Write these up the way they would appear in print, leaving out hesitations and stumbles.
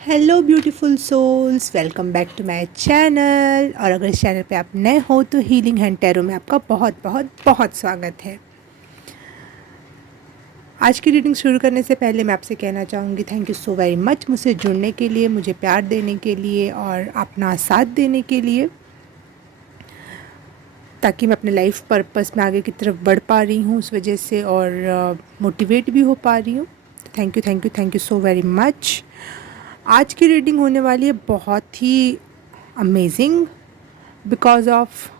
Hello beautiful souls, welcome back to my channel. और अगर इस चैनल पे आप नए हो तो हीलिंग एंड टैरो में आपका बहुत बहुत बहुत स्वागत है। आज की रीडिंग शुरू करने से पहले मैं आपसे कहना चाहूँगी thank you so very much मुझसे जुड़ने के लिए, मुझे प्यार देने के लिए और अपना साथ देने के लिए, ताकि मैं अपने लाइफ पर्पस में आगे की तरफ बढ़ पा रही हूँ उस वजह से, और मोटिवेट भी हो पा रही हूँ। Thank you thank you thank you so very much. आज की रीडिंग होने वाली है बहुत ही amazing, because of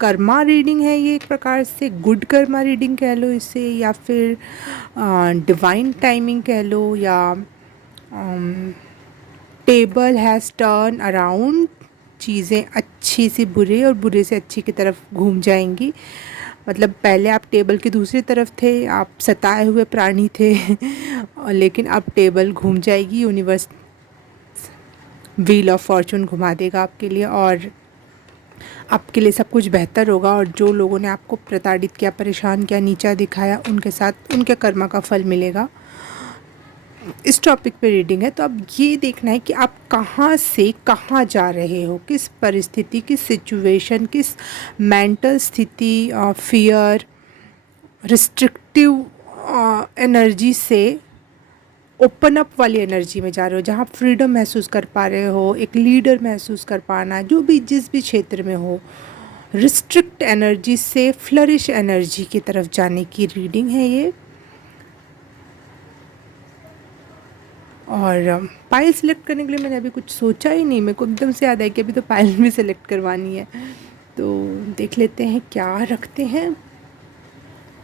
karma reading है ये। एक प्रकार से गुड कर्मा रीडिंग कह लो इसे, या फिर डिवाइन टाइमिंग कह लो, या टेबल हैज़ टर्न अराउंड। चीज़ें अच्छी से बुरे और बुरे से अच्छी की तरफ घूम जाएंगी। मतलब पहले आप टेबल की दूसरी तरफ थे, आप सताए हुए प्राणी थे और लेकिन अब टेबल घूम जाएगी, यूनिवर्स व्हील ऑफ फॉर्चून घुमा देगा आपके लिए, और आपके लिए सब कुछ बेहतर होगा। और जो लोगों ने आपको प्रताड़ित किया, परेशान किया, नीचा दिखाया, उनके साथ उनके कर्मा का फल मिलेगा। इस टॉपिक पे रीडिंग है, तो अब ये देखना है कि आप कहाँ से कहाँ जा रहे हो, किस परिस्थिति, किस सिचुएशन, किस मेंटल स्थिति, फियर, रिस्ट्रिक्टिव एनर्जी से ओपन अप वाली एनर्जी में जा रहे हो, जहाँ फ्रीडम महसूस कर पा रहे हो, एक लीडर महसूस कर पाना, जो भी जिस भी क्षेत्र में हो। रिस्ट्रिक्ट एनर्जी से फ्लरिश एनर्जी की तरफ जाने की रीडिंग है ये। और पायल सिलेक्ट करने के लिए मैंने अभी कुछ सोचा ही नहीं, मेरे को एकदम से याद है कि अभी तो पायल भी सिलेक्ट करवानी है। तो देख लेते हैं क्या रखते हैं।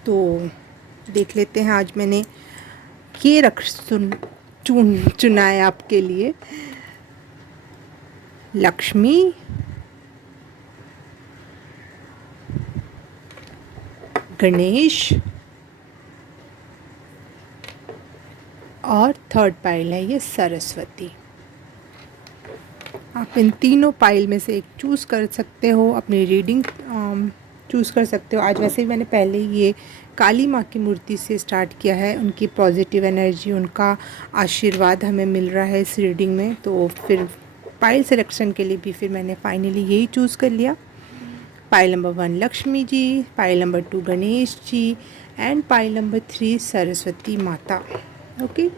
तो देख लेते हैं, आज मैंने ये चुना है आपके लिए। लक्ष्मी, गणेश और थर्ड पाइल है ये सरस्वती। आप इन तीनों पाइल में से एक चूज़ कर सकते हो, अपनी रीडिंग चूज़ कर सकते हो। आज वैसे भी मैंने पहले ये काली माँ की मूर्ति से स्टार्ट किया है, उनकी पॉजिटिव एनर्जी, उनका आशीर्वाद हमें मिल रहा है इस रीडिंग में। तो फिर पाइल सिलेक्शन के लिए भी फिर मैंने फाइनली यही चूज़ कर लिया। Pile number 1 Lakshmi ji, pile number 2 Ganesh ji, and pile number 3 Saraswati माता। ओके,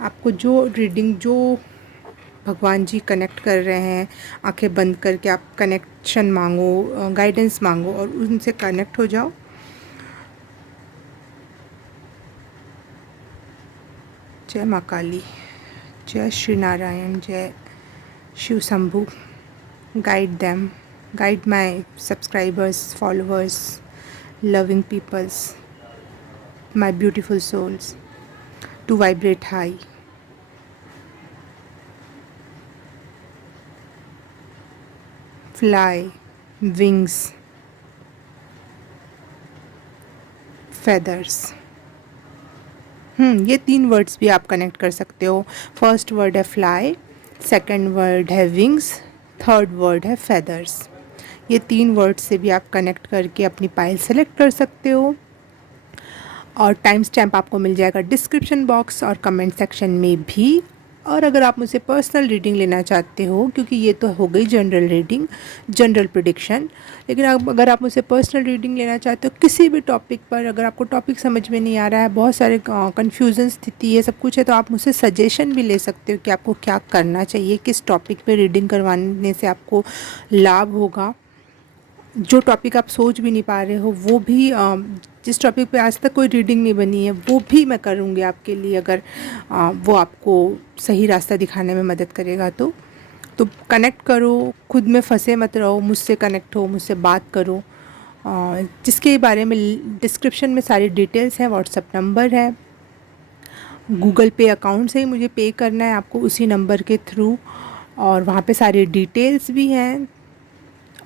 आपको जो रीडिंग, जो भगवान जी कनेक्ट कर रहे हैं, आंखें बंद करके आप कनेक्शन मांगो, गाइडेंस मांगो और उनसे कनेक्ट हो जाओ। जय माँ काली, जय श्री नारायण, जय Shiv Shambhu. Guide them, guide my subscribers, followers, loving peoples, my beautiful souls, to vibrate high. Fly, wings, feathers. ये 3 वर्ड्स भी आप कनेक्ट कर सकते हो। फर्स्ट वर्ड है फ्लाई, सेकंड वर्ड है विंग्स, थर्ड वर्ड है फेदर्स। ये 3 वर्ड से भी आप कनेक्ट करके अपनी पाइल सेलेक्ट कर सकते हो। और टाइम स्टैम्प आपको मिल जाएगा डिस्क्रिप्शन बॉक्स और कमेंट सेक्शन में भी। और अगर आप मुझसे पर्सनल रीडिंग लेना चाहते हो, क्योंकि ये तो हो गई जनरल रीडिंग, जनरल प्रेडिक्शन, लेकिन अगर आप मुझसे पर्सनल रीडिंग लेना चाहते हो किसी भी टॉपिक पर, अगर आपको टॉपिक समझ में नहीं आ रहा है, बहुत सारे कन्फ्यूज़न स्थिति है, सब कुछ है, तो आप मुझसे सजेशन भी ले सकते हो कि आपको क्या करना चाहिए, किस टॉपिक पर रीडिंग करवाने से आपको लाभ होगा। जो टॉपिक आप सोच भी नहीं पा रहे हो वो भी, जिस टॉपिक पे आज तक कोई रीडिंग नहीं बनी है वो भी मैं करूँगी आपके लिए, अगर वो आपको सही रास्ता दिखाने में मदद करेगा तो कनेक्ट करो, खुद में फंसे मत रहो, मुझसे कनेक्ट हो, मुझसे बात करो। जिसके बारे में डिस्क्रिप्शन में सारी डिटेल्स हैं, व्हाट्सएप नंबर है, गूगल पे अकाउंट से ही मुझे पे करना है आपको उसी नंबर के थ्रू, और वहाँ पे सारी डिटेल्स भी हैं।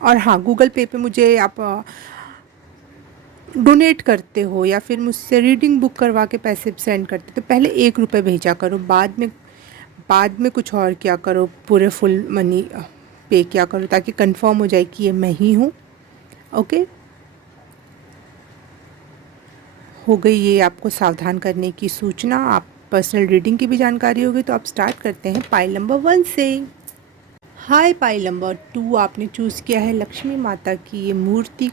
और हाँ, गूगल पे मुझे आप डोनेट करते हो या फिर मुझसे रीडिंग बुक करवा के पैसे सेंड करते, तो पहले 1 रुपये भेजा करो, बाद में कुछ और क्या करो, पूरे फुल मनी पे किया करो, ताकि कंफर्म हो जाए कि ये मैं ही हूँ। ओके, हो गई ये आपको सावधान करने की सूचना। आप पर्सनल रीडिंग की भी जानकारी होगी। तो आप स्टार्ट करते हैं पाइल नंबर 1 से। हाय, पाइल नंबर 2 आपने चूज़ किया है लक्ष्मी माता की ये मूर्ति।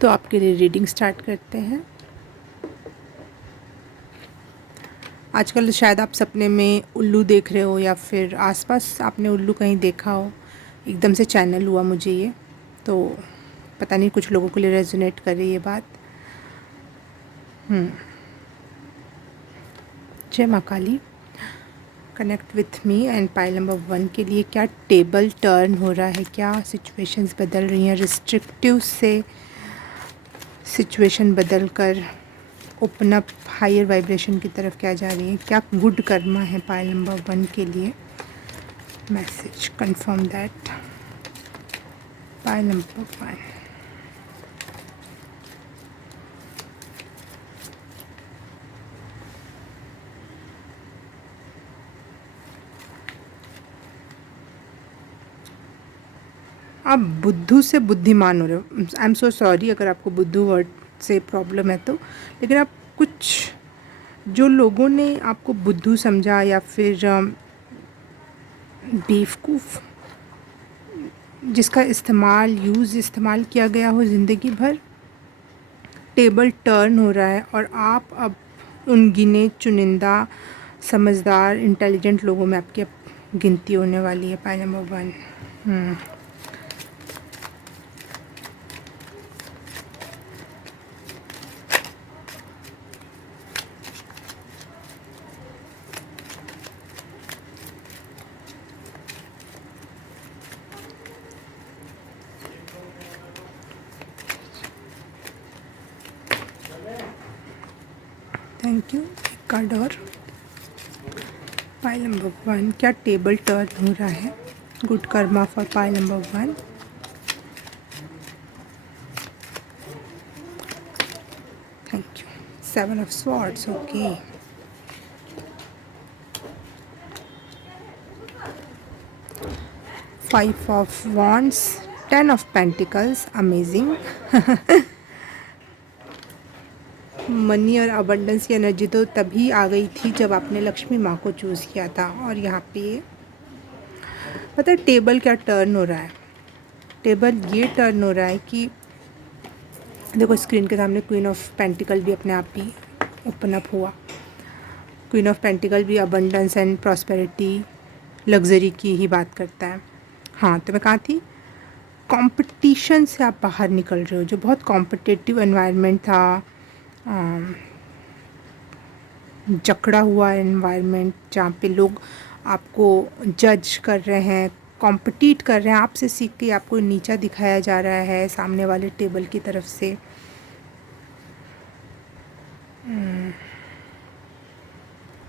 तो आपके लिए रीडिंग स्टार्ट करते हैं। आजकल शायद आप सपने में उल्लू देख रहे हो या फिर आसपास आपने उल्लू कहीं देखा हो। एकदम से चैनल हुआ मुझे ये, तो पता नहीं कुछ लोगों के लिए रेजोनेट कर रही है ये बात। जय माँ Kali. Connect with me and pile number 1 के लिए क्या टेबल टर्न हो रहा है, क्या सिचुएशंस बदल रही हैं, रिस्ट्रिक्टिव से सिचुएशन बदल कर ओपन अप हायर वाइब्रेशन की तरफ क्या जा रही है, क्या गुड कर्मा है पाइल नंबर 1 के लिए। Message confirm that pile number 1। आप बुद्धू से बुद्धिमान हो रहे हो। आई एम सो सॉरी अगर आपको बुद्धू वर्ड से प्रॉब्लम है तो, लेकिन आप कुछ जो लोगों ने आपको बुद्धू समझा या फिर बेवकूफ़, जिसका इस्तेमाल किया गया हो ज़िंदगी भर, टेबल टर्न हो रहा है और आप अब उन गिने चुनिंदा समझदार इंटेलिजेंट लोगों में आपकी अब गिनती होने वाली है पाइल नंबर 1। Thank you. एक कार्ड और। पाइल नंबर 1 क्या टेबल टर्न हो रहा है, good Karma for pile number 1। Thank you. 7 of swords, okay. 5 of wands, 10 of pentacles, amazing. Money और अबंडेंस की एनर्जी तो तभी आ गई थी जब आपने लक्ष्मी माँ को चूज़ किया था। और यहाँ पे पता है टेबल क्या टर्न हो रहा है, टेबल ये टर्न हो रहा है कि देखो स्क्रीन के सामने क्वीन ऑफ पेंटिकल भी अपने आप ही ओपन अप हुआ। क्वीन ऑफ पेंटिकल भी अबंडेंस एंड प्रॉस्पेरिटी, लग्जरी की ही बात करता है। हाँ, तो मैं कहाँ थी, कंपटीशन से आप बाहर निकल रहे हो। जो बहुत कॉम्पिटिटिव एनवायरनमेंट था, जकड़ा हुआ एनवायरनमेंट जहाँ पे लोग आपको जज कर रहे हैं, कॉम्पिटिट कर रहे हैं, आपसे सीख के आपको नीचा दिखाया जा रहा है सामने वाले टेबल की तरफ से।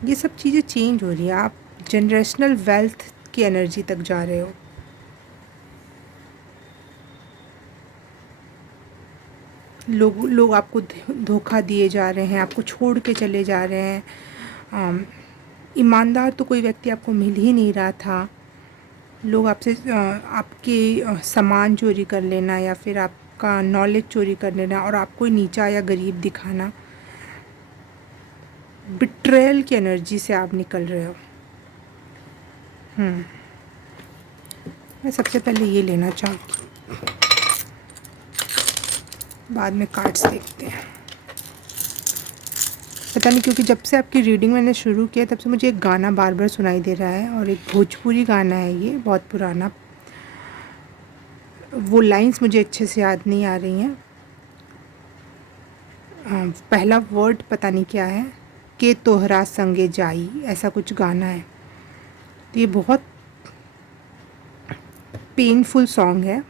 ये सब चीज़ें चेंज हो रही है। आप जनरेशनल वेल्थ की एनर्जी तक जा रहे हो। लोग आपको धोखा दिए जा रहे हैं, आपको छोड़ के चले जा रहे हैं। ईमानदार तो कोई व्यक्ति आपको मिल ही नहीं रहा था। लोग आपसे आपके सामान चोरी कर लेना या फिर आपका नॉलेज चोरी कर लेना और आपको नीचा या गरीब दिखाना। बिट्रेयल की एनर्जी से आप निकल रहे हो। मैं सबसे पहले ये लेना चाहूँगी, बाद में कार्ड्स देखते हैं। पता नहीं क्योंकि जब से आपकी रीडिंग मैंने शुरू किया तब से मुझे एक गाना बार बार सुनाई दे रहा है और एक भोजपुरी गाना है ये, बहुत पुराना। वो लाइंस मुझे अच्छे से याद नहीं आ रही हैं। पहला वर्ड पता नहीं क्या है, के तोहरा संगे जाई, ऐसा कुछ गाना है। तो ये बहुत पेनफुल सॉन्ग है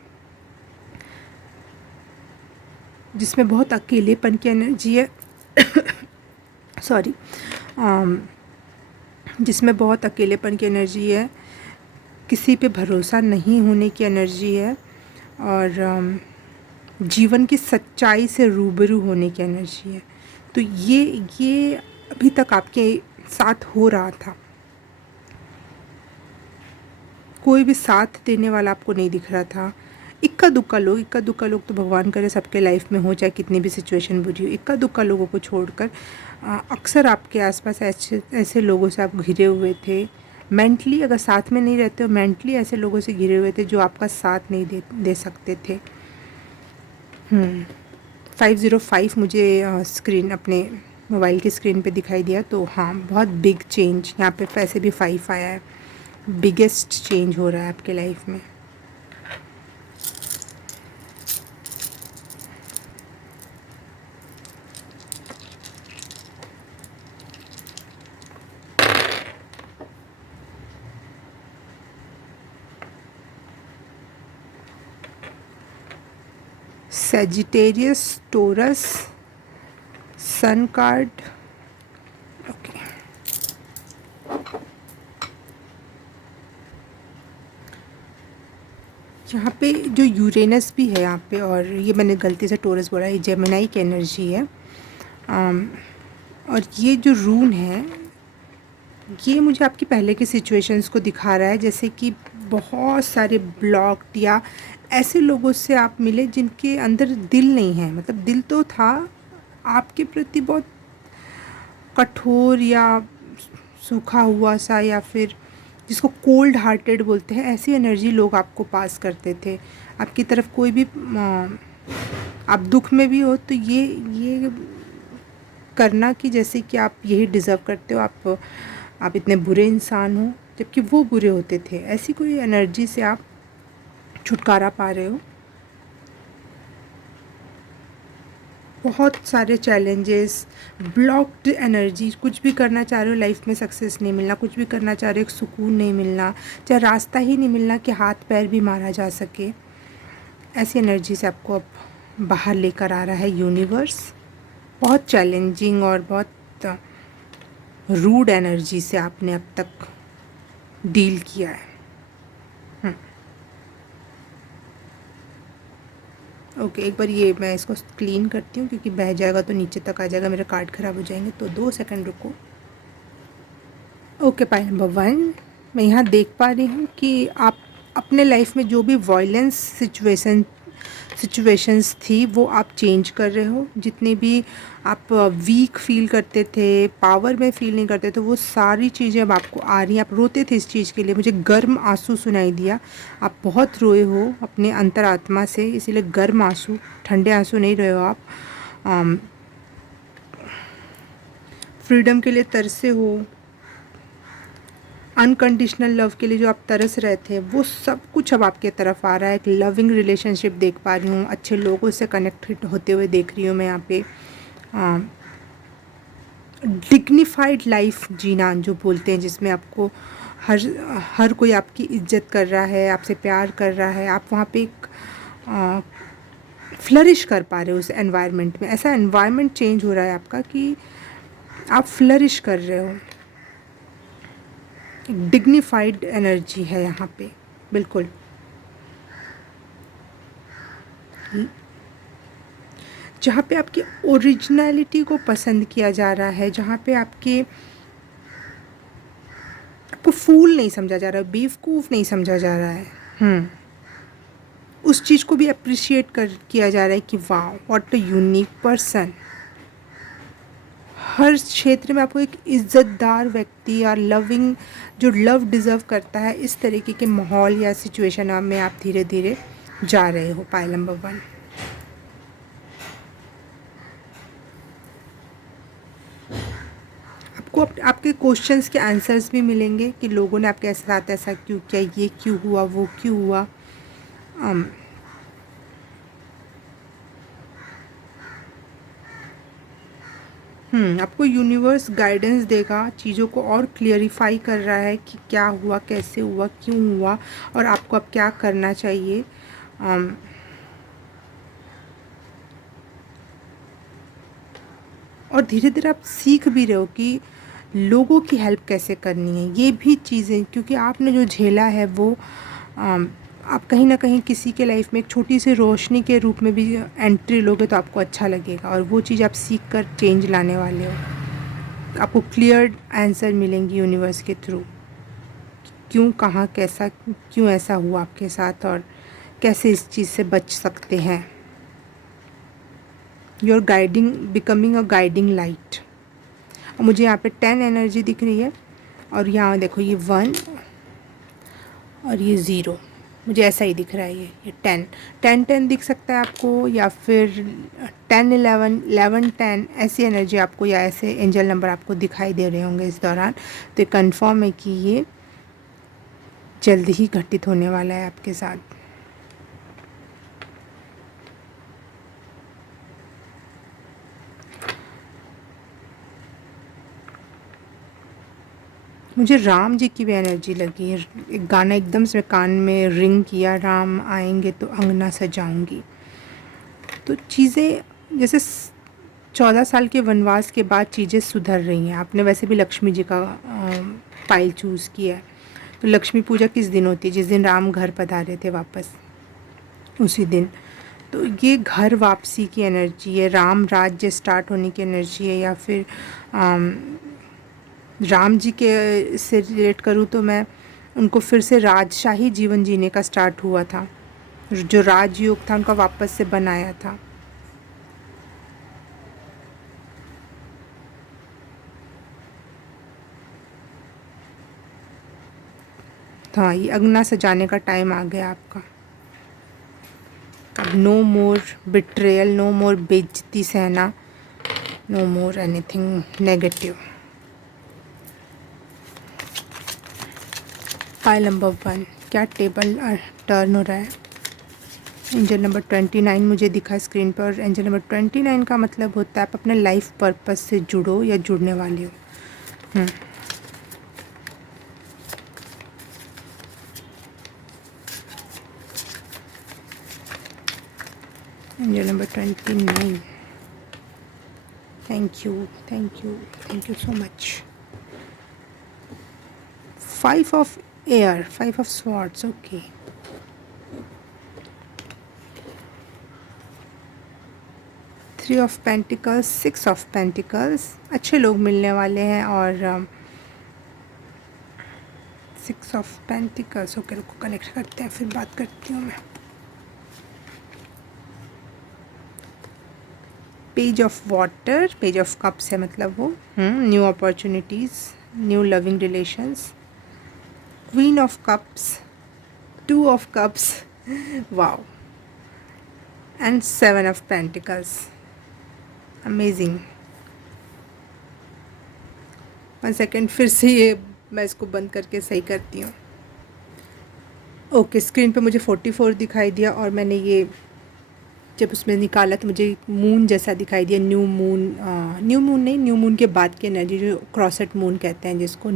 जिसमें बहुत अकेलेपन की एनर्जी है। सॉरी, जिसमें बहुत अकेलेपन की एनर्जी है, किसी पे भरोसा नहीं होने की एनर्जी है और जीवन की सच्चाई से रूबरू होने की एनर्जी है। तो ये अभी तक आपके साथ हो रहा था। कोई भी साथ देने वाला आपको नहीं दिख रहा था। इक्का दुक्का लोग तो भगवान करे सबके लाइफ में हो, चाहे कितनी भी सिचुएशन बुरी हो, इक्का दुक्का लोगों को छोड़कर अक्सर आपके आसपास ऐसे ऐसे लोगों से आप घिरे हुए थे। मेंटली अगर साथ में नहीं रहते हो, मेंटली ऐसे लोगों से घिरे हुए थे जो आपका साथ नहीं दे सकते थे। 505 मुझे स्क्रीन अपने मोबाइल की स्क्रीन पे दिखाई दिया, तो हाँ बहुत बिग चेंज यहाँ पे पैसे भी 5 आया है। बिगेस्ट चेंज हो रहा है आपके लाइफ में। Sagittarius, Taurus, sun card. Okay, यहाँ पे जो यूरेनस भी है यहाँ पे, और ये मैंने गलती से टोरस बोला, ये जेमिनाई की एनर्जी है। और ये जो रून है ये मुझे आपकी पहले की सिचुएशंस को दिखा रहा है, जैसे कि बहुत सारे ब्लॉक्ड या ऐसे लोगों से आप मिले जिनके अंदर दिल नहीं है, मतलब दिल तो था आपके प्रति बहुत कठोर या सूखा हुआ सा, या फिर जिसको कोल्ड हार्टेड बोलते हैं, ऐसी एनर्जी लोग आपको पास करते थे आपकी तरफ। कोई भी आप दुख में भी हो तो ये करना कि जैसे कि आप यही डिज़र्व करते हो, आप इतने बुरे इंसान हो, जबकि वो बुरे होते थे। ऐसी कोई एनर्जी से आप छुटकारा पा रहे हो। बहुत सारे चैलेंजेस, ब्लॉक्ड एनर्जी, कुछ भी करना चाह रहे हो लाइफ में सक्सेस नहीं मिलना, कुछ भी करना चाह रहे हो एक सुकून नहीं मिलना, चाहे रास्ता ही नहीं मिलना कि हाथ पैर भी मारा जा सके। ऐसी एनर्जी से आपको अब बाहर लेकर आ रहा है यूनिवर्स। बहुत चैलेंजिंग और बहुत रूड एनर्जी से आपने अब तक डील किया है। ओके, एक बार ये मैं इसको क्लीन करती हूँ, क्योंकि बह जाएगा तो नीचे तक आ जाएगा, मेरे कार्ड ख़राब हो जाएंगे। तो 2 सेकंड रुको। ओके, पाई नंबर 1, मैं यहाँ देख पा रही हूँ कि आप अपने लाइफ में जो भी वायलेंस सिचुएशंस थी वो आप चेंज कर रहे हो। जितने भी आप वीक फील करते थे, पावर में फील नहीं करते थे, वो सारी चीज़ें अब आपको आ रही हैं। आप रोते थे इस चीज़ के लिए, मुझे गर्म आंसू सुनाई दिया। आप बहुत रोए हो अपने अंतरात्मा से, इसीलिए गर्म आंसू, ठंडे आंसू नहीं रोए हो आप। फ्रीडम के लिए तरसे हो, अनकंडीशनल लव के लिए जो आप तरस रहे थे, वो सब कुछ अब आपके तरफ आ रहा है। एक लविंग रिलेशनशिप देख पा रही हूँ, अच्छे लोगों से कनेक्ट होते हुए देख रही हूँ मैं यहाँ पे। डिग्निफाइड लाइफ जीना जो बोलते हैं, जिसमें आपको हर कोई आपकी इज्जत कर रहा है, आपसे प्यार कर रहा है, आप वहाँ पे एक फ्लरिश कर पा रहे हो उस एनवायरनमेंट में। ऐसा एनवायरनमेंट चेंज हो रहा है आपका कि आप फ्लरिश कर रहे हो। डिग्निफाइड एनर्जी है यहाँ पे, बिल्कुल। जहाँ पे आपकी ओरिजिनलिटी को पसंद किया जा रहा है, जहाँ पे आपको फूल नहीं समझा जा रहा है, बेवकूफ़ नहीं समझा जा रहा है। उस चीज़ को भी अप्रिशिएट किया जा रहा है कि वाह, व्हाट अ यूनिक पर्सन। हर क्षेत्र में आपको एक इज़्ज़तदार व्यक्ति या लविंग, जो लव डिज़र्व करता है, इस तरीके के माहौल या सिचुएशन में आप धीरे धीरे जा रहे हो। पाइल नंबर 1, आपको आपके क्वेश्चंस के आंसर्स भी मिलेंगे कि लोगों ने आपके साथ ऐसा क्यों किया, ये क्यों हुआ, वो क्यों हुआ। आपको यूनिवर्स गाइडेंस देगा, चीज़ों को और क्लियरिफाई कर रहा है कि क्या हुआ, कैसे हुआ, क्यों हुआ, और आपको अब क्या करना चाहिए। और धीरे धीरे आप सीख भी रहे हो कि लोगों की हेल्प कैसे करनी है। ये भी चीज़ें, क्योंकि आपने जो झेला है वो आप कहीं ना कहीं किसी के लाइफ में एक छोटी सी रोशनी के रूप में भी एंट्री लोगे तो आपको अच्छा लगेगा, और वो चीज़ आप सीख कर चेंज लाने वाले हो। आपको क्लियर आंसर मिलेंगी यूनिवर्स के थ्रू, क्यों, कहाँ, कैसा, क्यों ऐसा हुआ आपके साथ, और कैसे इस चीज़ से बच सकते हैं। Your guiding, becoming a guiding light. मुझे यहाँ पे 10 एनर्जी दिख रही है और यहाँ देखो ये 1 और ये 0, मुझे ऐसा ही दिख रहा है। ये 10 दिख सकता है आपको, या फिर 10 11 11 10 ऐसी एनर्जी आपको, या ऐसे एंजल नंबर आपको दिखाई दे रहे होंगे इस दौरान। तो ये कंफर्म है कि ये जल्द ही घटित होने वाला है आपके साथ। मुझे राम जी की भी एनर्जी लगी है। एक गाना एकदम से कान में रिंग किया, राम आएंगे तो अंगना सजाऊंगी। तो चीज़ें जैसे 14 साल के वनवास के बाद चीज़ें सुधर रही हैं। आपने वैसे भी लक्ष्मी जी का पाइल चूज़ किया है। तो लक्ष्मी पूजा किस दिन होती है? जिस दिन राम घर पधारे थे वापस, उसी दिन। तो ये घर वापसी की एनर्जी है, राम राज्य स्टार्ट होने की एनर्जी है। या फिर राम जी के से रिलेट करूँ तो मैं उनको फिर से राजशाही जीवन जीने का स्टार्ट हुआ था, जो राजयोग था उनका वापस से बनाया था। हाँ, ये अगना सजाने का टाइम आ गया आपका। अब नो मोर बिट्रेयल, नो मोर बेइज्जती सहना, नो मोर एनीथिंग नेगेटिव। पाइल नंबर 1, क्या टेबल टर्न हो रहा है? एंजल नंबर 29 मुझे दिखा स्क्रीन पर। एंजल नंबर 29 का मतलब होता है आप अपने लाइफ पर्पस से जुड़ो या जुड़ने वाले हो। Angel number 29, thank you, thank you, thank you so much. 5 of air, 5 of swords, okay. Three of pentacles, 6 of pentacles, अच्छे लोग मिलने वाले हैं। और 6 ऑफ पेंटिकल्स, ओके रुको कनेक्ट करते हैं, फिर बात करती हूँ मैं। Page of water, page of cups है मतलब वो, new opportunities, new loving relations. Queen of cups, 2 of cups, wow, and 7 of pentacles, amazing. 1 second, फिर से ये मैं इसको बंद करके सही करती हूँ। ओके, स्क्रीन पे मुझे 44 दिखाई दिया और मैंने ये जब उसमें निकाला तो मुझे मून जैसा दिखाई दिया। न्यू मून, न्यू मून नहीं, न्यू मून के बाद की एनर्जी जो क्रॉसेट मून कहते हैं जिसको,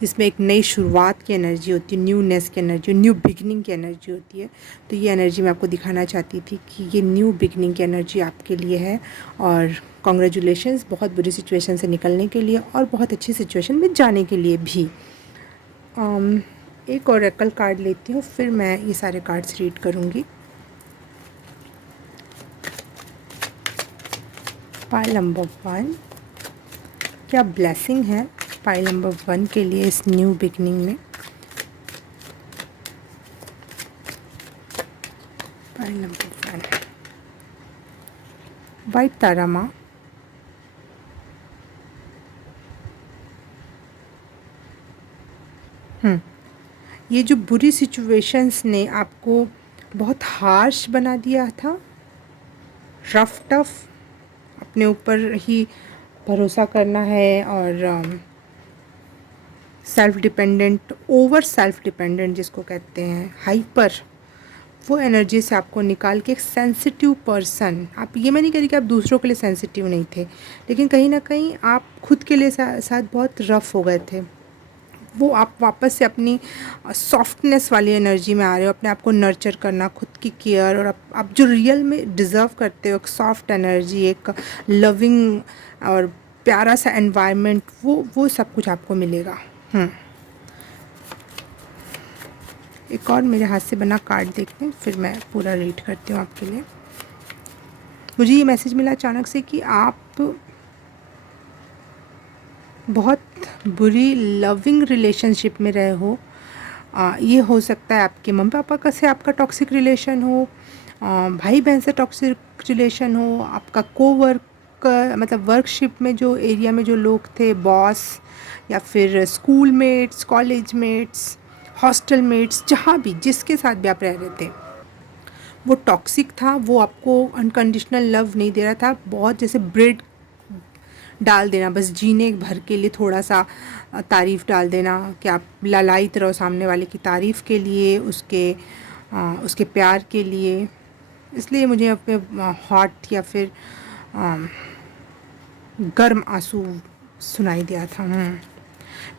जिसमें एक नई शुरुआत की एनर्जी होती है, न्यूनेस की एनर्जी, न्यू बिगनिंग की एनर्जी होती है। तो ये एनर्जी मैं आपको दिखाना चाहती थी कि ये न्यू बिगनिंग की एनर्जी आपके लिए है। और कॉन्ग्रेचुलेशंस बहुत बुरी सिचुएशन से निकलने के लिए और बहुत अच्छी सिचुएशन में जाने के लिए भी। एक ओरेकल कार्ड लेती हूँ, फिर मैं ये सारे कार्ड्स रीड करूँगी। पाइल नंबर 1, क्या ब्लेसिंग है पाइल नंबर 1 के लिए इस न्यू बिगनिंग में? पाइल नंबर 1, वाइट तारा माँ, ये जो बुरी सिचुएशंस ने आपको बहुत हार्श बना दिया था, रफ टफ, अपने ऊपर ही भरोसा करना है और self dependent, over self dependent जिसको कहते हैं, हाइपर, वो एनर्जी से आपको निकाल के एक सेंसिटिव पर्सन, आप ये मैं नहीं कह रही कि आप दूसरों के लिए सेंसिटिव नहीं थे, लेकिन कहीं ना कहीं आप खुद के लिए साथ बहुत रफ हो गए थे। वो आप वापस से अपनी सॉफ्टनेस वाली एनर्जी में आ रहे हो, अपने आप को नर्चर करना, खुद की केयर, और आप जो रियल में डिज़र्व करते हो, एक सॉफ्ट एनर्जी, एक लविंग और प्यारा सा एनवायरनमेंट, वो सब कुछ आपको मिलेगा। एक और मेरे हाथ से बना कार्ड देख लें, फिर मैं पूरा रीड करती हूँ आपके लिए। मुझे ये मैसेज मिला अचानक से कि आप बहुत बुरी लविंग रिलेशनशिप में रहे हो ये हो सकता है आपके मम्मी पापा का से आपका टॉक्सिक रिलेशन हो, भाई बहन से टॉक्सिक रिलेशन हो, आपका कोवर्क मतलब वर्कशिप में जो एरिया में जो लोग थे, बॉस, या फिर schoolmates, college mates, hostel mates, जहाँ भी जिसके साथ भी आप रह रहे थे वो टॉक्सिक था, वो आपको अनकंडीशनल लव नहीं दे रहा था, बहुत जैसे ब्रेड डाल देना बस जीने भर के लिए, थोड़ा सा तारीफ़ डाल देना कि आप ललायत रहो सामने वाले की तारीफ़ के लिए, उसके प्यार के लिए। इसलिए मुझे अपने हॉट या फिर गर्म आंसू सुनाई दिया था।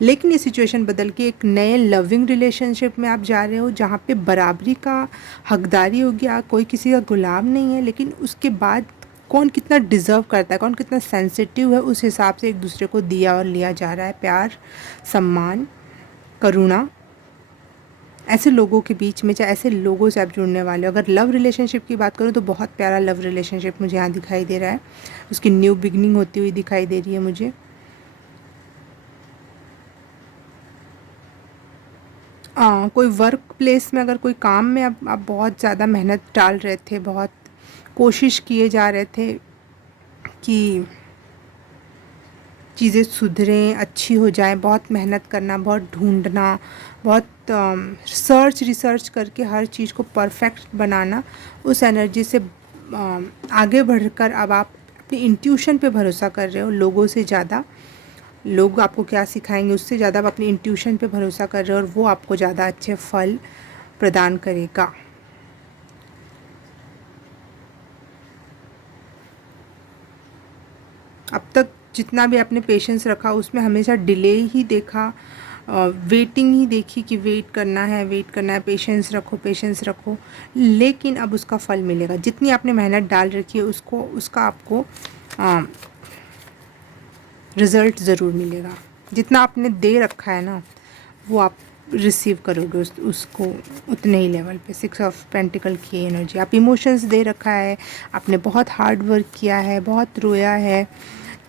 लेकिन ये सिचुएशन बदल के एक नए लविंग रिलेशनशिप में आप जा रहे हो, जहाँ पे बराबरी का हकदारी हो गया, कोई किसी का गुलाम नहीं है, लेकिन उसके बाद कौन कितना डिज़र्व करता है, कौन कितना सेंसिटिव है, उस हिसाब से एक दूसरे को दिया और लिया जा रहा है। प्यार, सम्मान, करुणा, ऐसे लोगों के बीच में, चाहे ऐसे लोगों से आप जुड़ने वाले हो। अगर लव रिलेशनशिप की बात करूँ तो बहुत प्यारा लव रिलेशनशिप मुझे यहाँ दिखाई दे रहा है, उसकी न्यू बिगनिंग होती हुई दिखाई दे रही है मुझे। कोई वर्क प्लेस में, अगर कोई काम में आप बहुत ज़्यादा मेहनत डाल रहे थे, बहुत कोशिश किए जा रहे थे कि चीज़ें सुधरें, अच्छी हो जाएं, बहुत मेहनत करना, बहुत ढूंढना, बहुत रिसर्च करके हर चीज़ को परफेक्ट बनाना, उस एनर्जी से आगे बढ़कर अब आप अपनी इंट्यूशन पे भरोसा कर रहे हो, लोगों से ज़्यादा। लोग आपको क्या सिखाएंगे उससे ज़्यादा आप अपनी इंट्यूशन पे भरोसा कर रहे हो, और वो आपको ज़्यादा अच्छे फल प्रदान करेगा। अब तक जितना भी आपने पेशेंस रखा उसमें हमेशा डिले ही देखा, वेटिंग ही देखी कि वेट करना है, पेशेंस रखो, लेकिन अब उसका फल मिलेगा। जितनी आपने मेहनत डाल रखी है उसका आपको रिज़ल्ट ज़रूर मिलेगा। जितना आपने दे रखा है ना, वो आप रिसीव करोगे उसको उतने ही लेवल पे। 6 ऑफ पेंटिकल की एनर्जी, आप इमोशंस दे रखा है, आपने बहुत हार्ड वर्क किया है, बहुत रोया है,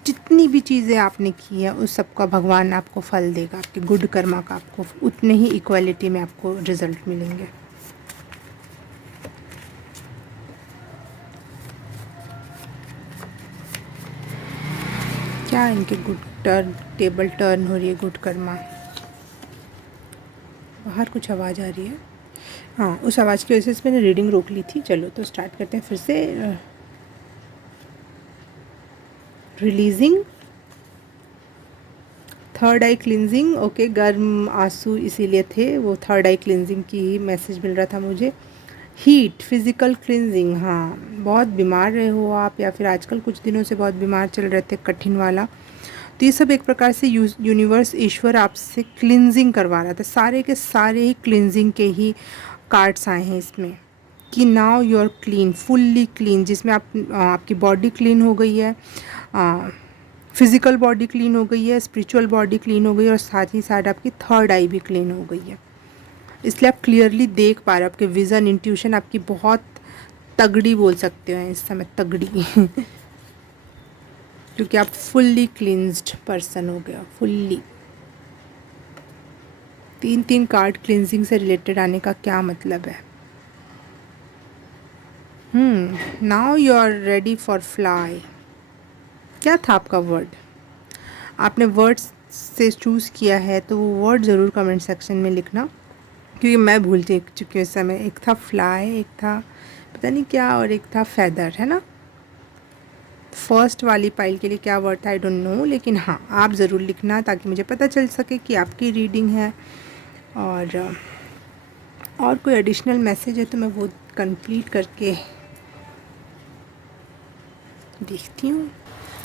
जितनी भी चीज़ें आपने की है उस सब का भगवान आपको फल देगा, आपके गुड कर्मा का आपको उतने ही इक्वालिटी में आपको रिज़ल्ट मिलेंगे। क्या इनके टेबल टर्न हो रही है, गुड कर्मा। बाहर कुछ आवाज़ आ रही है, हाँ, उस आवाज़ की वजह से मैंने रीडिंग रोक ली थी। चलो तो स्टार्ट करते हैं फिर से। Releasing, third eye cleansing, okay, गर्म आंसू इसीलिए थे, वो थर्ड आई क्लिनजिंग की ही मैसेज मिल रहा था मुझे। हीट, फिज़िकल क्लिनजिंग, हाँ, बहुत बीमार रहे हो आप, या फिर आजकल कुछ दिनों से बहुत बीमार चल रहे थे, कठिन वाला, तो ये सब एक प्रकार से यूनिवर्स, ईश्वर आपसे क्लिनजिंग करवा रहा था। सारे के सारे ही क्लिनजिंग के ही कार्ड्स आए हैं इसमें, कि now you are clean, fully clean, जिसमें आपकी बॉडी क्लीन हो गई है, फिज़िकल बॉडी क्लीन हो गई है, स्पिरिचुअल बॉडी क्लीन हो गई है, और साथ ही साथ आपकी थर्ड आई भी क्लीन हो गई है। इसलिए आप क्लियरली देख पा रहे हो, आपके विज़न, इंट्यूशन आपकी बहुत तगड़ी बोल सकते हो इस समय, तगड़ी क्योंकि आप फुल्ली क्लिंज्ड पर्सन हो गया, फुल्ली। 3 कार्ड क्लिनजिंग से रिलेटेड आने का क्या मतलब है? Now you are ready for fly. क्या था आपका वर्ड? आपने वर्ड्स से चूज़ किया है तो वो वर्ड ज़रूर कमेंट सेक्शन में लिखना, क्योंकि मैं भूल चुकी हूँ इस समय। एक था फ्लाई, एक था पता नहीं क्या, और एक था फेदर, है ना। फर्स्ट वाली पाइल के लिए क्या वर्ड था आई डोंट नो, लेकिन हाँ, आप ज़रूर लिखना ताकि मुझे पता चल सके कि आपकी रीडिंग है। और कोई एडिशनल मैसेज है तो मैं वो कंप्लीट करके देखती हूँ।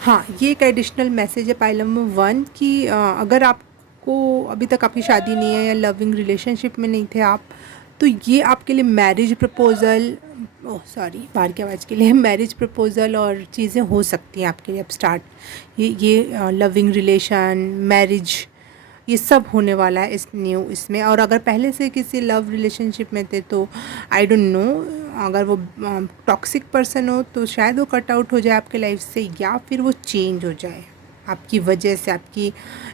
हाँ, ये एक एडिशनल मैसेज है पाइल नंबर 1 कि अगर आपको अभी तक आपकी शादी नहीं है या लविंग रिलेशनशिप में नहीं थे आप, तो ये आपके लिए मैरिज प्रपोज़ल, बाहर की आवाज़ के लिए मैरिज प्रपोज़ल और चीज़ें हो सकती हैं आपके लिए अब स्टार्ट। ये लविंग रिलेशन, मैरिज, ये सब होने वाला है इसमें। और अगर पहले से किसी लव रिलेशनशिप में थे तो आई डोंट नो, अगर वो टॉक्सिक पर्सन हो तो शायद वो कट आउट हो जाए आपके लाइफ से, या फिर वो चेंज हो जाए आपकी वजह से, आपकी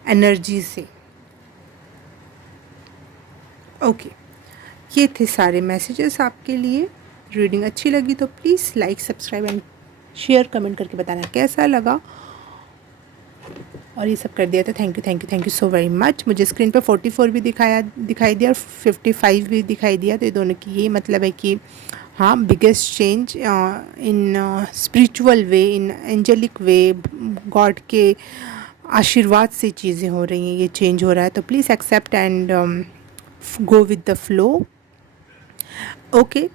एनर्जी से। ओके, ये थे सारे मैसेजेस आपके लिए। रीडिंग अच्छी लगी तो please like, subscribe and share, comment करके बताना कैसा लगा। और ये सब कर दिया तो thank you so very much. मुझे स्क्रीन पे 44 भी दिखाई दिया और 55 भी दिखाई दिया, तो ये दोनों की यही मतलब है कि हाँ, biggest change in spiritual way, in angelic way, God के आशीर्वाद से चीज़ें हो रही हैं, ये चेंज हो रहा है। तो please accept and go with the flow. Okay,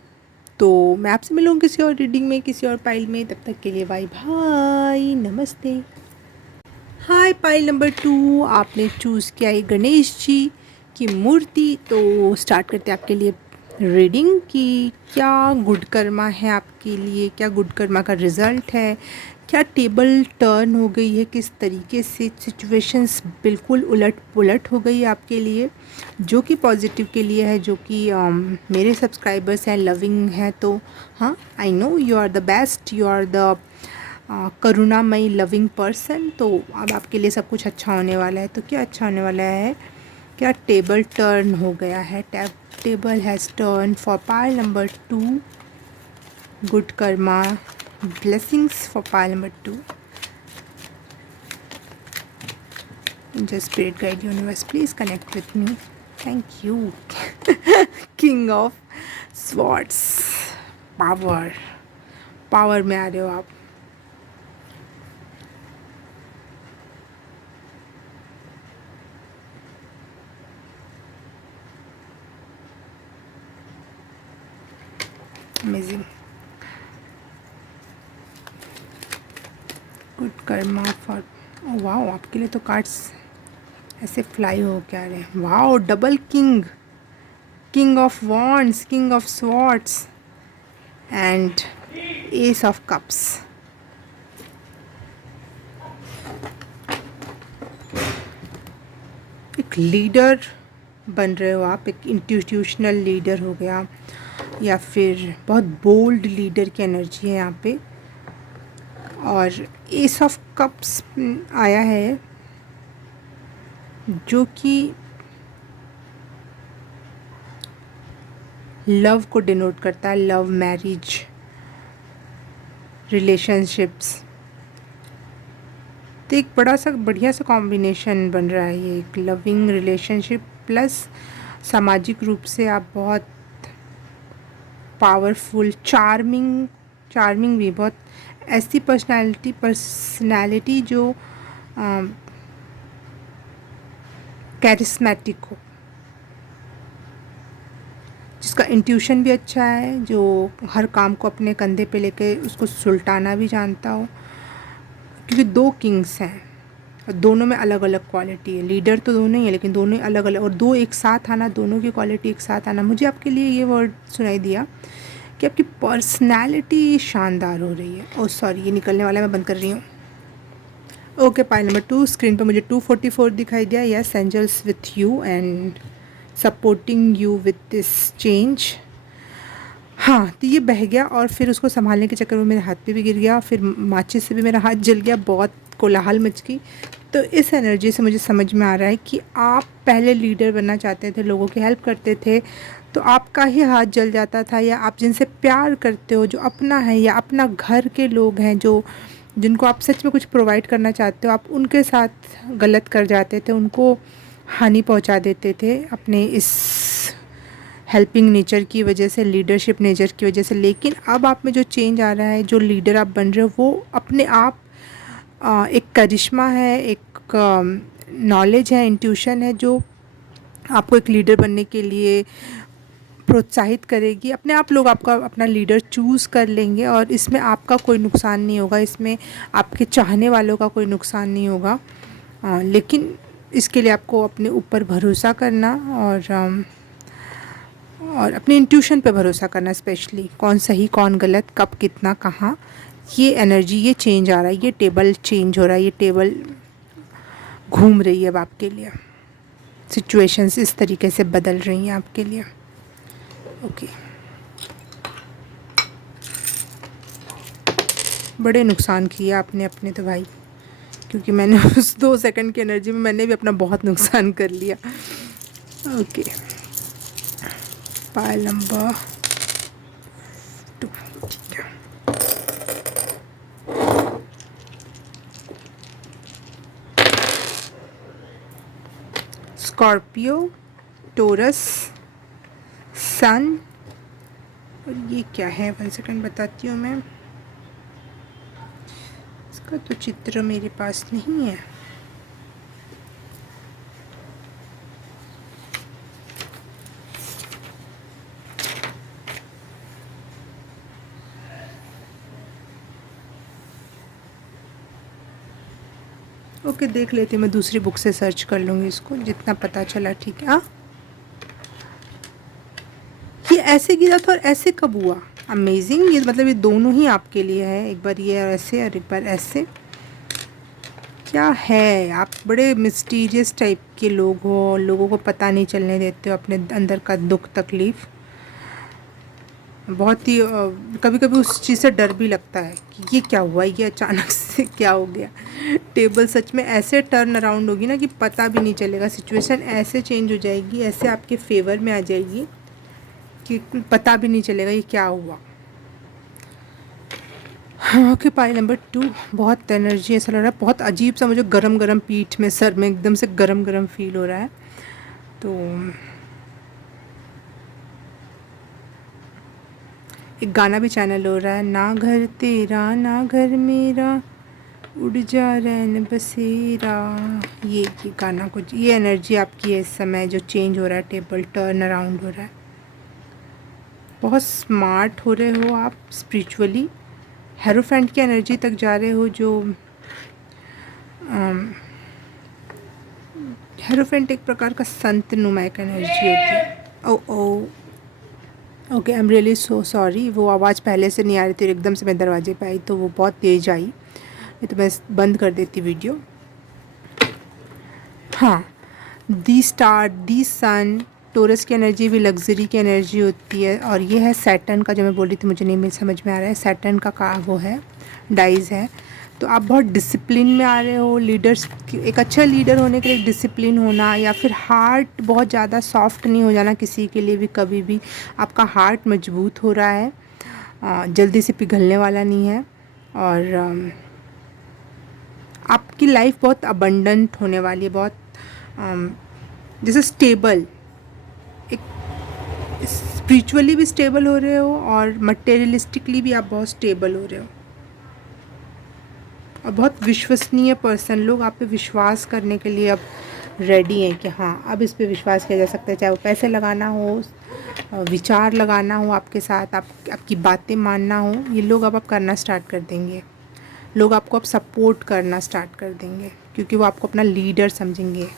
तो मैं आपसे मिलूँगी किसी और रीडिंग में, किसी और पाइल में। तब तक के लिए बाय बाय, नमस्ते। हाय, पाइल नंबर 2 आपने चूज़ किया है गणेश जी की मूर्ति। तो स्टार्ट करते हैं आपके लिए रीडिंग कि क्या गुड कर्मा है आपके लिए, क्या गुड कर्मा का रिज़ल्ट है, क्या टेबल टर्न हो गई है, किस तरीके से सिचुएशंस बिल्कुल उलट पुलट हो गई है आपके लिए, जो कि पॉजिटिव के लिए है, जो कि मेरे सब्सक्राइबर्स हैं, लविंग हैं। तो हाँ, I know you are the best, you are the करुणामयी लविंग पर्सन। तो अब आपके लिए सब कुछ अच्छा होने वाला है। तो क्या अच्छा होने वाला है, क्या टेबल टर्न हो गया है, table has turn for pile number 2, good Karma, blessings for pile number 2। Just spirit guide universe, please connect with me, thank you. King of swords, power, power में आ रहे हो आप। Amazing, good Karma for, wow, आपके लिए तो कार्ड्स ऐसे fly हो के आ रहे हैं। Wow, double king, king of wands, king of swords and S of cups. एक लीडर बन रहे हो आप, एक इंस्टीट्यूशनल लीडर हो गया, या फिर बहुत बोल्ड लीडर की एनर्जी है यहाँ पे। और एस ऑफ कप्स आया है, जो कि लव को डिनोट करता है, लव, मैरिज, रिलेशनशिप्स। तो एक बड़ा सा बढ़िया सा कॉम्बिनेशन बन रहा है ये, एक लविंग रिलेशनशिप प्लस सामाजिक रूप से आप बहुत पावरफुल, चार्मिंग भी, बहुत ऐसी पर्सनालिटी जो कैरिस्मेटिक हो, जिसका इंट्यूशन भी अच्छा है, जो हर काम को अपने कंधे पे लेके उसको सुलटाना भी जानता हो। क्योंकि 2 किंग्स हैं और दोनों में अलग अलग क्वालिटी है। लीडर तो दोनों ही है, लेकिन दोनों अलग अलग, और 2 एक साथ आना, दोनों की क्वालिटी एक साथ आना। मुझे आपके लिए ये वर्ड सुनाई दिया कि आपकी पर्सनैलिटी शानदार हो रही है। ओह सॉरी, ये निकलने वाला है, मैं बंद कर रही हूँ। ओके, पाइल नंबर 2, स्क्रीन पर मुझे 244 दिखाई दिया। Yes, angels with you and supporting you with this change. हाँ, तो ये बह गया और फिर उसको संभालने के चक्कर में मेरे हाथ पे भी गिर गया, फिर माचिस से भी मेरा हाथ जल गया, बहुत कोलाहल मच गई। तो इस एनर्जी से मुझे समझ में आ रहा है कि आप पहले लीडर बनना चाहते थे, लोगों की हेल्प करते थे, तो आपका ही हाथ जल जाता था, या आप जिनसे प्यार करते हो, जो अपना है या अपना घर के लोग हैं, जो जिनको आप सच में कुछ प्रोवाइड करना चाहते हो, आप उनके साथ गलत कर जाते थे, उनको हानि पहुंचा देते थे अपने इस हेल्पिंग नेचर की वजह से, लीडरशिप नेचर की वजह से। लेकिन अब आप में जो चेंज आ रहा है, जो लीडर आप बन रहे हो, वो अपने आप एक करिश्मा है, एक नॉलेज है, इंट्यूशन है, जो आपको एक लीडर बनने के लिए प्रोत्साहित करेगी। अपने आप लोग आपका अपना लीडर चूज़ कर लेंगे और इसमें आपका कोई नुकसान नहीं होगा, इसमें आपके चाहने वालों का कोई नुकसान नहीं होगा। लेकिन इसके लिए आपको अपने ऊपर भरोसा करना और अपने इंट्यूशन पे भरोसा करना, स्पेशली कौन सही कौन गलत, कब कितना कहाँ। ये एनर्जी, ये चेंज आ रहा है, ये टेबल चेंज हो रहा है, ये टेबल घूम रही है अब आपके लिए, सिचुएशंस इस तरीके से बदल रही हैं आपके लिए। ओके, बड़े नुकसान किए आपने अपने तो भाई, क्योंकि मैंने उस 2 सेकंड की एनर्जी में मैंने भी अपना बहुत नुकसान कर लिया। Okay, pile number 2। ठीक है, स्कॉर्पियो, टोरस, सन, और ये क्या है, 1 सेकंड बताती हूँ मैं, इसका तो चित्र मेरे पास नहीं है। ओके, देख लेते हैं, मैं दूसरी बुक से सर्च कर लूँगी इसको, जितना पता चला। ठीक है। हाँ, ये ऐसे गिरा था और ऐसे कब हुआ? अमेजिंग। ये मतलब ये दोनों ही आपके लिए है, एक बार ये ऐसे और एक बार ऐसे। क्या है, आप बड़े मिस्टीरियस टाइप के लोग हो, लोगों को पता नहीं चलने देते हो अपने अंदर का दुख तकलीफ़। बहुत ही कभी कभी उस चीज़ से डर भी लगता है कि ये क्या हुआ, ये अचानक से क्या हो गया। टेबल सच में ऐसे टर्न अराउंड होगी ना कि पता भी नहीं चलेगा, सिचुएशन ऐसे चेंज हो जाएगी, ऐसे आपके फेवर में आ जाएगी कि पता भी नहीं चलेगा ये क्या हुआ। हाँ, ओके, पाइल नंबर 2। बहुत एनर्जी, ऐसा लग रहा है बहुत अजीब सा, मुझे गरम गरम पीठ में, सर में एकदम से गरम गरम फील हो रहा है। तो एक गाना भी चैनल हो रहा है, ना घर तेरा ना घर मेरा, उड़ जा रैन बसेरा। ये गाना कुछ, ये एनर्जी आपकी है इस समय, जो चेंज हो रहा है, टेबल टर्न अराउंड हो रहा है। बहुत स्मार्ट हो रहे हो आप स्पिरिचुअली, हेरोफेंट की एनर्जी तक जा रहे हो। जो हेरोफेंट एक प्रकार का संत नुमा एक एनर्जी होती है। Oh oh okay, I am really so sorry, वो आवाज़ पहले से नहीं आ रही थी, एकदम से मैं दरवाजे पे आई तो वो बहुत तेज़ आई, नहीं तो मैं बंद कर देती वीडियो। हाँ, दी स्टार, दी सन, टोरस की एनर्जी भी लग्जरी की एनर्जी होती है। और ये है सैटर्न का, जो मैं बोल रही थी, मुझे नहीं समझ में आ रहा है, सैटर्न का वो है, डाइज है। तो आप बहुत डिसिप्लिन में आ रहे हो। लीडर्स, एक अच्छा लीडर होने के लिए डिसिप्लिन होना, या फिर हार्ट बहुत ज़्यादा सॉफ्ट नहीं हो जाना किसी के लिए भी कभी भी। आपका हार्ट मजबूत हो रहा है, जल्दी से पिघलने वाला नहीं है। और आपकी लाइफ बहुत अबंडेंट होने वाली है, बहुत जैसे स्टेबल, एक स्पिरिचुअली भी स्टेबल हो रहे हो और मटेरियलिस्टिकली भी आप बहुत स्टेबल हो रहे हो। और बहुत विश्वसनीय पर्सन, लोग आप पे विश्वास करने के लिए अब रेडी हैं कि हाँ, अब इस पे विश्वास किया जा सकता है, चाहे वो पैसे लगाना हो, विचार लगाना हो आपके साथ, आपकी बातें मानना हो, ये लोग अब आप करना स्टार्ट कर देंगे। लोग आपको अब सपोर्ट करना स्टार्ट कर देंगे, क्योंकि वो आपको अपना लीडर समझेंगे।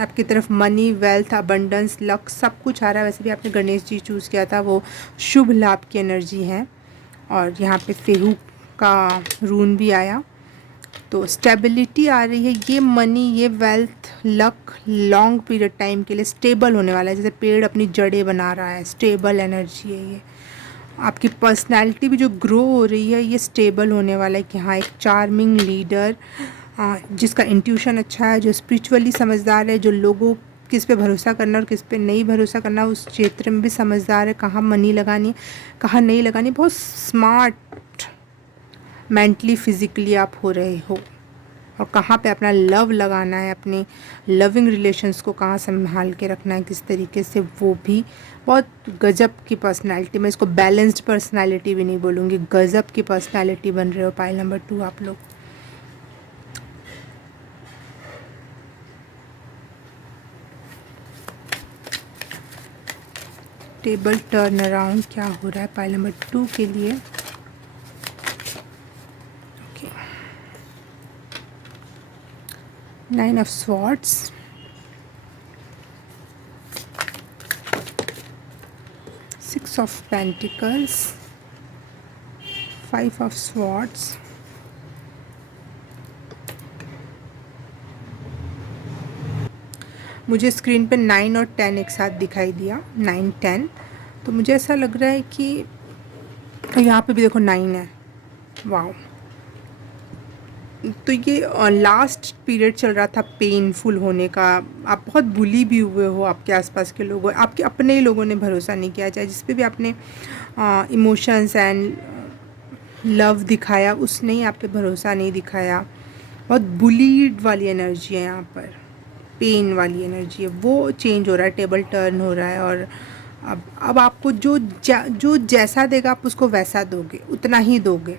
आपकी तरफ मनी, वेल्थ, अबंडेंस, लक सब कुछ आ रहा है। वैसे भी आपने गणेश जी चूज़ किया था, वो शुभ लाभ की एनर्जी है। और यहाँ पे फेहू का रून भी आया, तो स्टेबिलिटी आ रही है। ये मनी, ये wealth, luck long period time के लिए स्टेबल होने वाला है, जैसे पेड़ अपनी जड़ें बना रहा है, स्टेबल एनर्जी है ये। आपकी पर्सनैलिटी भी जो ग्रो हो रही है, ये स्टेबल होने वाला है कि हाँ, एक चार्मिंग लीडर, जिसका इंट्यूशन अच्छा है, जो स्पिरिचुअली समझदार है, जो लोगों किस पे भरोसा करना और किस पे नहीं भरोसा करना उस क्षेत्र में भी समझदार है, कहाँ मनी लगानी, कहाँ नहीं लगानी। बहुत स्मार्ट मेंटली फिज़िकली आप हो रहे हो, और कहाँ पे अपना लव लगाना है, अपने लविंग रिलेशंस को कहाँ संभाल के रखना है, किस तरीके से, वो भी बहुत गजब की पर्सनालिटी। मैं इसको बैलेंस्ड पर्सनालिटी भी नहीं बोलूँगी, गजब की पर्सनालिटी बन रहे हो पाइल नंबर 2 आप लोग। टेबल टर्न अराउंड क्या हो रहा है पाइल नंबर 2 के लिए। Okay, 9 of swords, 6 of pentacles, 5 of swords, मुझे स्क्रीन पे 9 और 10 एक साथ दिखाई दिया, 9 10। तो मुझे ऐसा लग रहा है कि यहाँ पे भी देखो 9 है। वाओ, तो ये लास्ट पीरियड चल रहा था पेनफुल होने का, आप बहुत बुली भी हुए हो, आपके आसपास के लोगों, आपके अपने ही लोगों ने भरोसा नहीं किया, चाहे जिस पे भी आपने इमोशंस एंड लव दिखाया उसने ही आप पे भरोसा नहीं दिखाया। बहुत बुलीड वाली एनर्जी है यहाँ पर, पेन वाली एनर्जी है, वो चेंज हो रहा है, टेबल टर्न हो रहा है। और अब आपको जो जैसा देगा आप उसको वैसा दोगे, उतना ही दोगे।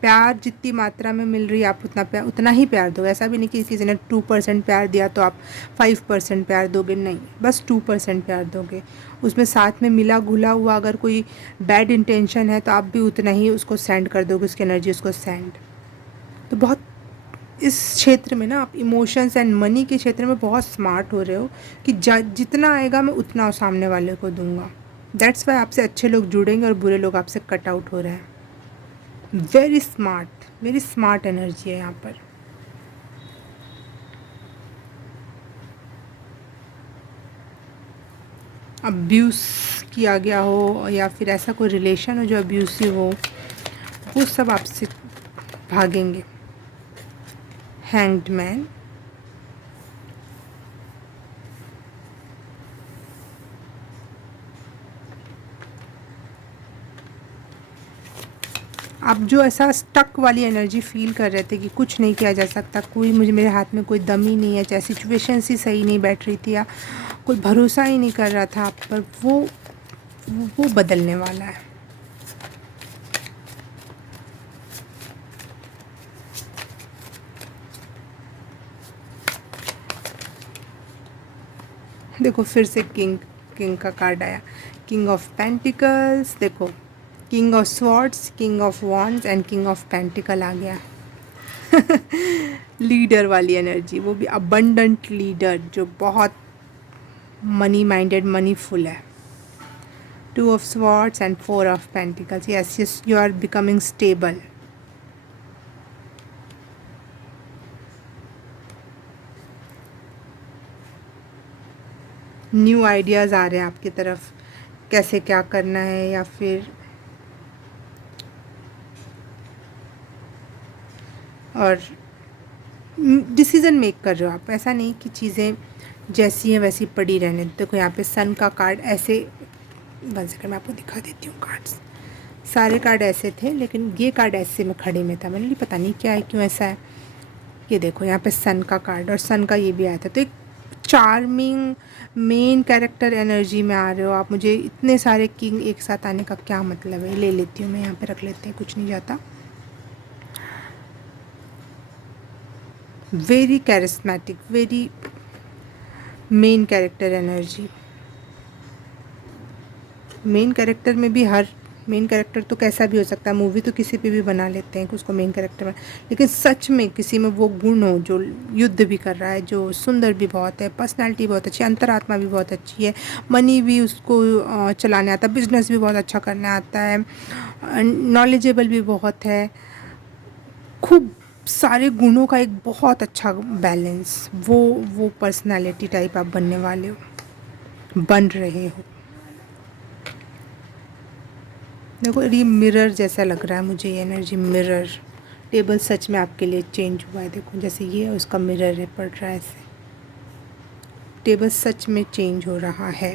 प्यार जितनी मात्रा में मिल रही है आप उतना ही प्यार दोगे। ऐसा भी नहीं कि किसी ने 2% प्यार दिया तो आप 5% प्यार दोगे, नहीं, बस 2% प्यार दोगे। उसमें साथ में मिला घुला हुआ अगर कोई बैड इंटेंशन है तो आप भी उतना ही उसको सेंड कर दोगे, उसकी एनर्जी उसको सेंड। तो बहुत इस क्षेत्र में ना आप इमोशंस एंड मनी के क्षेत्र में बहुत स्मार्ट हो रहे हो कि जितना आएगा मैं उतना सामने वाले को दूंगा। दैट्स वाई आपसे अच्छे लोग जुड़ेंगे और बुरे लोग आपसे कट आउट हो रहे हैं। वेरी स्मार्ट एनर्जी है यहाँ पर। अब्यूज़ किया गया हो या फिर ऐसा कोई रिलेशन हो जो अब्यूसिव हो, वो सब आपसे भागेंगे। हैंग्ड मैन, आप जो ऐसा स्टक वाली एनर्जी फील कर रहे थे कि कुछ नहीं किया जा सकता, कोई मेरे हाथ में कोई दम ही नहीं है, चाहे सिचुएशन ही सही नहीं बैठ रही थी या कोई भरोसा ही नहीं कर रहा था आप पर, वो बदलने वाला है। देखो फिर से किंग का कार्ड आया, किंग ऑफ पेंटिकल्स। देखो king of swords, king of wands and king of pentacle आ गया। लीडर वाली एनर्जी, वो भी अबंडेंट लीडर जो बहुत मनी माइंडेड, मनीफुल है। Two of swords and four of pentacles. Yes you are becoming stable. New ideas आ रहे हैं आपकी तरफ, कैसे क्या करना है, या फिर और डिसीज़न मेक कर रहे हो आप। ऐसा नहीं कि चीज़ें जैसी हैं वैसी पड़ी रहने। देखो यहाँ पे सन का कार्ड ऐसे, 1 सेकंड मैं आपको दिखा देती हूँ कार्ड्स। सारे कार्ड ऐसे थे लेकिन ये कार्ड ऐसे में खड़े में था, मैंने पता नहीं क्या है, क्यों ऐसा है। ये देखो यहाँ पे सन का कार्ड और सन का ये भी आया था। तो एक चार्मिंग मेन कैरेक्टर एनर्जी में आ रहे हो आप। मुझे इतने सारे किंग एक साथ आने का क्या मतलब है, ले लेती हूँ मैं, यहाँ पे रख लेते हैं, कुछ नहीं जाता। Very charismatic, very main character energy. Main character में भी हर मेन कैरेक्टर तो कैसा भी हो सकता है, मूवी तो किसी पे भी बना लेते हैं कि उसको मेन कैरेक्टर में, लेकिन सच में किसी में वो गुण हो जो युद्ध भी कर रहा है, जो सुंदर भी बहुत है, पर्सनालिटी बहुत अच्छी है, अंतरात्मा भी बहुत अच्छी है, मनी भी उसको चलाने आता है, बिजनेस भी बहुत अच्छा करने आता है, नॉलेजेबल भी बहुत है, खूब सारे गुणों का एक बहुत अच्छा बैलेंस, वो पर्सनालिटी टाइप आप बनने वाले हो, बन रहे हो। देखो ये मिरर जैसा लग रहा है मुझे, ये एनर्जी मिरर। टेबल सच में आपके लिए चेंज हुआ है, देखो जैसे ये उसका मिरर है, पड़ रहा है ऐसे। टेबल सच में चेंज हो रहा है।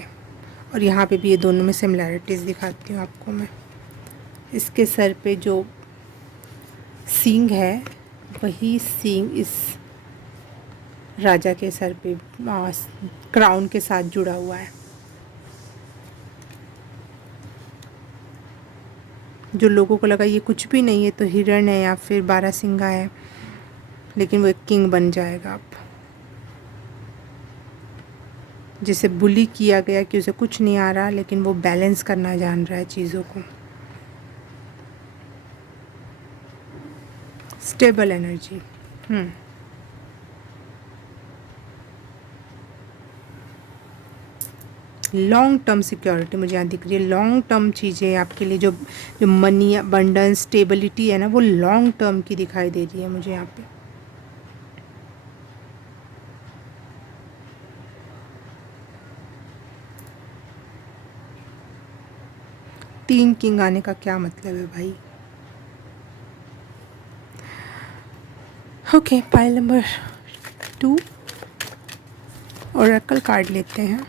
और यहाँ पे भी ये दोनों में सिमिलैरिटीज़ दिखाती हूँ आपको मैं। इसके सर पे जो सींग है वही सींग इस राजा के सर पे क्राउन के साथ जुड़ा हुआ है। जो लोगों को लगा ये कुछ भी नहीं है, तो हिरण है या फिर बारहसिंगा है, लेकिन वो एक किंग बन जाएगा अब। जिसे बुली किया गया कि उसे कुछ नहीं आ रहा, लेकिन वो बैलेंस करना जान रहा है चीज़ों को। Stable energy. Long term security मुझे यहाँ दिख रही है। लॉन्ग टर्म चीज़ें आपके लिए, जो जो मनी अबंडेंस स्टेबिलिटी है ना, वो लॉन्ग टर्म की दिखाई दे रही है मुझे यहाँ पे। तीन किंग आने का क्या मतलब है भाई? Okay, pile number 2 Oracle card लेते हैं।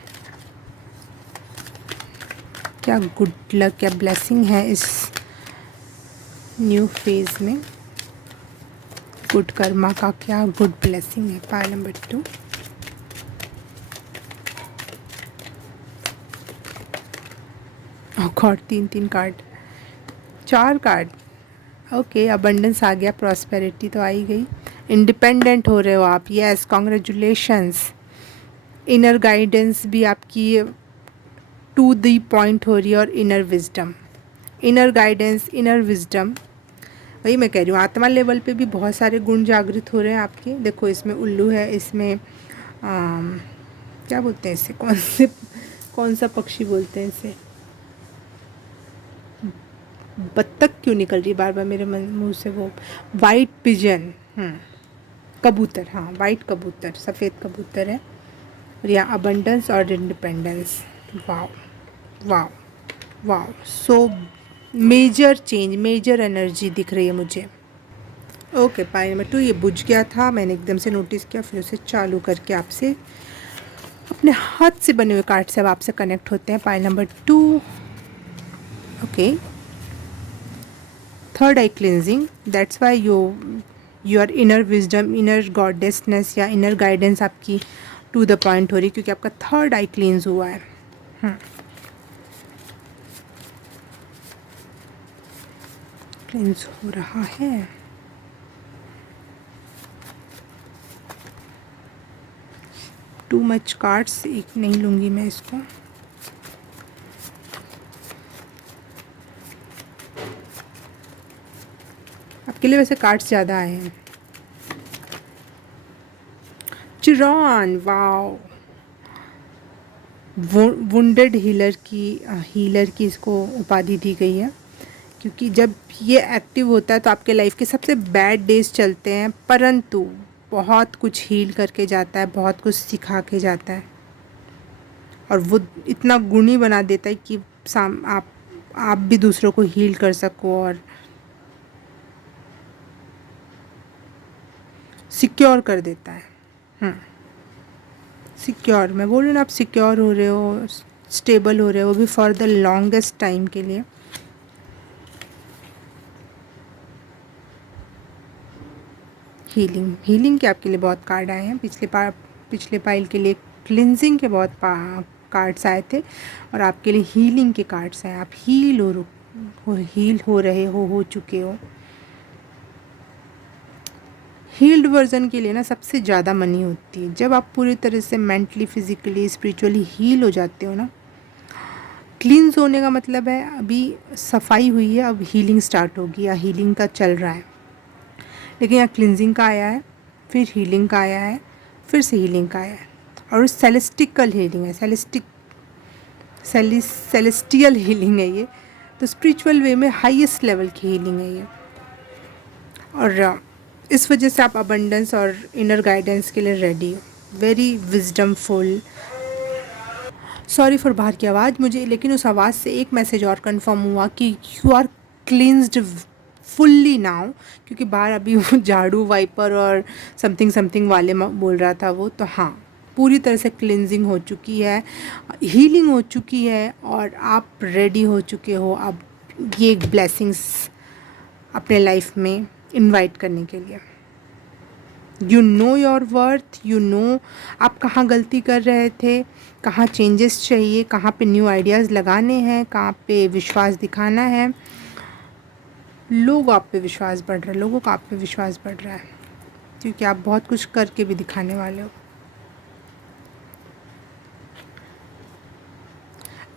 क्या गुड लक, क्या ब्लेसिंग है इस न्यू फेज में, गुड कर्मा का क्या गुड ब्लेसिंग है। पाइल नंबर 2, और 3 कार्ड, 4 कार्ड। ओके, अबंडेंस आ गया, प्रॉस्पेरिटी तो आ ही गई। इंडिपेंडेंट हो रहे हो आप, यस, कॉन्ग्रेचुलेशंस। इनर गाइडेंस भी आपकी टू द पॉइंट हो रही है, और inner wisdom, inner guidance, inner wisdom, वही मैं कह रही हूँ। आत्मा लेवल पे भी बहुत सारे गुण जागृत हो रहे हैं आपके। देखो, इसमें उल्लू है, इसमें क्या बोलते हैं इसे, कौन सा पक्षी बोलते हैं इसे, बत्तख क्यों निकल रही बार बार मेरे मुंह से, वो वाइट पिजन, कबूतर, हाँ वाइट कबूतर, सफ़ेद कबूतर है। और यहाँ अबंडेंस और independence. Wow wow wow, so major change, major energy दिख रही है मुझे। ओके, पाइल नंबर 2 ये बुझ गया था, मैंने एकदम से नोटिस किया, फिर उसे चालू करके आपसे अपने हाथ से बने हुए कार्ड से अब आपसे कनेक्ट होते हैं। Pile number 2, okay, third eye cleansing, that's why your inner wisdom, inner goddessness या इनर गाइडेंस आपकी टू द पॉइंट हो रही, क्योंकि आपका थर्ड आई क्लींस हुआ है। क्लींस हो रहा है। टू मच कार्ड्स, एक नहीं लूँगी मैं इसको। आपके लिए वैसे कार्ड्स ज़्यादा आए हैं। चिरॉन, वाओ, वुंडेड हीलर की इसको उपाधि दी गई है, क्योंकि जब ये एक्टिव होता है तो आपके लाइफ के सबसे बैड डेज चलते हैं, परंतु बहुत कुछ हील करके जाता है, बहुत कुछ सिखा के जाता है, और वो इतना गुणी बना देता है कि आप भी दूसरों को हील कर सको और सिक्योर कर देता है। सिक्योर, मैं बोल रही हूँ ना, आप सिक्योर हो रहे हो, स्टेबल हो रहे हो, वो भी फॉर द लॉन्गेस्ट टाइम के लिए। हीलिंग के आपके लिए बहुत कार्ड आए हैं। पिछले पाइल के लिए क्लिनजिंग के बहुत कार्ड्स आए थे, और आपके लिए हीलिंग के कार्ड्स आए। आप हील हो रहे हो चुके हो। हील्ड वर्जन के लिए ना सबसे ज़्यादा मनी होती है। जब आप पूरी तरह से मेंटली, फिजिकली, स्पिरिचुअली हील हो जाते हो ना, क्लींस होने का मतलब है अभी सफाई हुई है, अब हीलिंग स्टार्ट होगी या हीलिंग का चल रहा है। लेकिन यहाँ क्लिनजिंग का आया है, फिर हीलिंग का आया है, फिर से हीलिंग का आया है, और सेलेस्टिकल हीलिंग है, सेलेस्टियल हीलिंग है ये, तो स्पिरिचुअल वे में हाईएस्ट लेवल की हीलिंग है ये। और इस वजह से आप अबंडेंस और इनर गाइडेंस के लिए रेडी हो, वेरी विजडमफुल। सॉरी फॉर बाहर की आवाज़ मुझे, लेकिन उस आवाज़ से एक मैसेज और कंफर्म हुआ कि you are cleansed fully now, क्योंकि बाहर अभी वो झाड़ू, वाइपर और समथिंग वाले बोल रहा था वो, तो हाँ, पूरी तरह से क्लिनजिंग हो चुकी है, हीलिंग हो चुकी है, और आप रेडी हो चुके हो अब ये ब्लेसिंग्स अपने लाइफ में इनवाइट करने के लिए। You know your worth, you know आप कहाँ गलती कर रहे थे, कहाँ चेंजेस चाहिए, कहाँ पे न्यू आइडियाज़ लगाने हैं, कहाँ पे विश्वास दिखाना है। लोगों का आप पे विश्वास बढ़ रहा है, क्योंकि आप बहुत कुछ करके भी दिखाने वाले हो।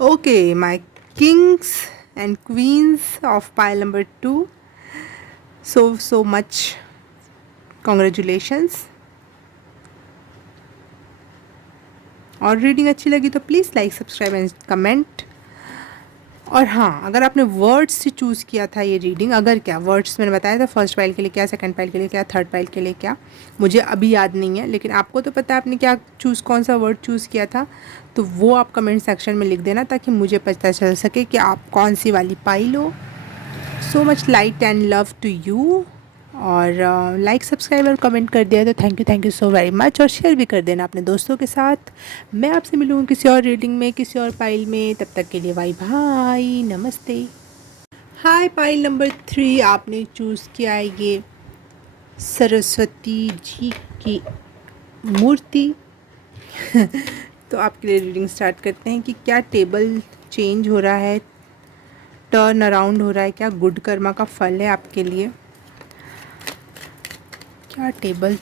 Okay, my Kings and queen's of pile number 2, so much congratulations। और रीडिंग अच्छी लगी तो please like, subscribe and comment. और हाँ, अगर आपने वर्ड्स से चूज़ किया था ये रीडिंग, अगर क्या वर्ड्स मैंने बताया था, फर्स्ट पाइल के लिए क्या, सेकंड पाइल के लिए क्या, थर्ड पाइल के लिए क्या, मुझे अभी याद नहीं है, लेकिन आपको तो पता है आपने क्या कौन सा वर्ड चूज़ किया था, तो वो आप कमेंट सेक्शन में लिख देना, ताकि मुझे पता चल सके कि आप कौन सी वाली पाइल हो। So much light and love to you. और लाइक सब्सक्राइब और कमेंट कर दिया तो thank you so very much, और शेयर भी कर देना अपने दोस्तों के साथ। मैं आपसे मिलूँगी किसी और रीडिंग में, किसी और पाइल में। तब तक के लिए बाय बाय, नमस्ते। हाय, पाइल नंबर 3 आपने चूज़ किया है ये सरस्वती जी की मूर्ति। तो आपके लिए रीडिंग स्टार्ट करते हैं कि क्या टेबल चेंज हो रहा है, टर्न अराउंड हो रहा है, क्या गुड कर्मा का फल है आपके लिए। क्या टेबल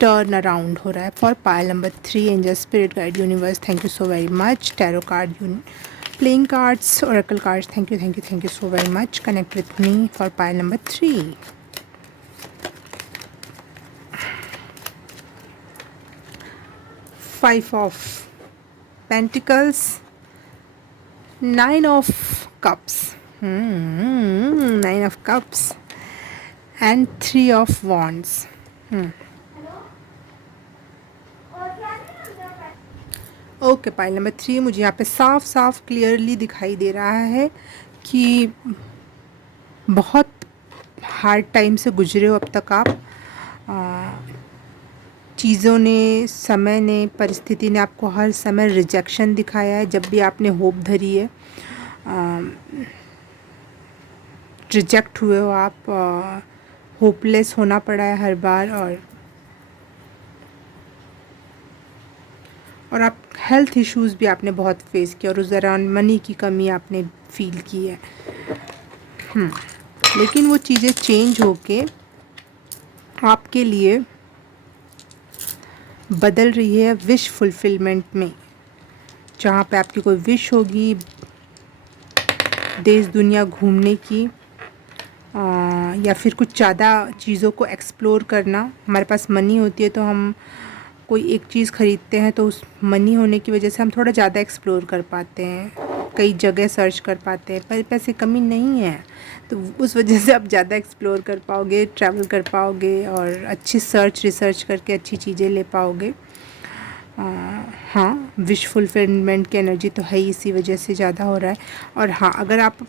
टर्न अराउंड हो रहा है for pile number 3। Angel, spirit guide, universe, thank you so very much. Tarot card, playing cards, Oracle cards, thank you so very much. Connect with me for pile number 3। 5 of pentacles, 9 of cups, 9 of cups and 3 of wands. Okay, pile number 3 मुझे यहाँ पे साफ साफ clearly दिखाई दे रहा है कि बहुत हार्ड टाइम से गुजरे हो अब तक आप। चीज़ों ने, समय ने, परिस्थिति ने आपको हर समय रिजेक्शन दिखाया है। जब भी आपने होप धरी है, रिजेक्ट हुए हो आप, होपलेस होना पड़ा है हर बार। और आप हेल्थ इश्यूज़ भी आपने बहुत फेस किया, और उस दौरान मनी की कमी आपने फील की है। लेकिन वो चीज़ें चेंज होके आपके लिए बदल रही है विश फुलफिलमेंट में। जहाँ पे आपकी कोई विश होगी देश दुनिया घूमने की, या फिर कुछ ज़्यादा चीज़ों को एक्सप्लोर करना। हमारे पास मनी होती है तो हम कोई एक चीज़ ख़रीदते हैं, तो उस मनी होने की वजह से हम थोड़ा ज़्यादा एक्सप्लोर कर पाते हैं, कई जगह सर्च कर पाते हैं। पर पैसे कमी नहीं है, तो उस वजह से आप ज़्यादा एक्सप्लोर कर पाओगे, ट्रैवल कर पाओगे, और अच्छी रिसर्च करके अच्छी चीज़ें ले पाओगे। हाँ, विश फुलफिलमेंट की एनर्जी तो है ही, इसी वजह से ज़्यादा हो रहा है। और हाँ, अगर आप,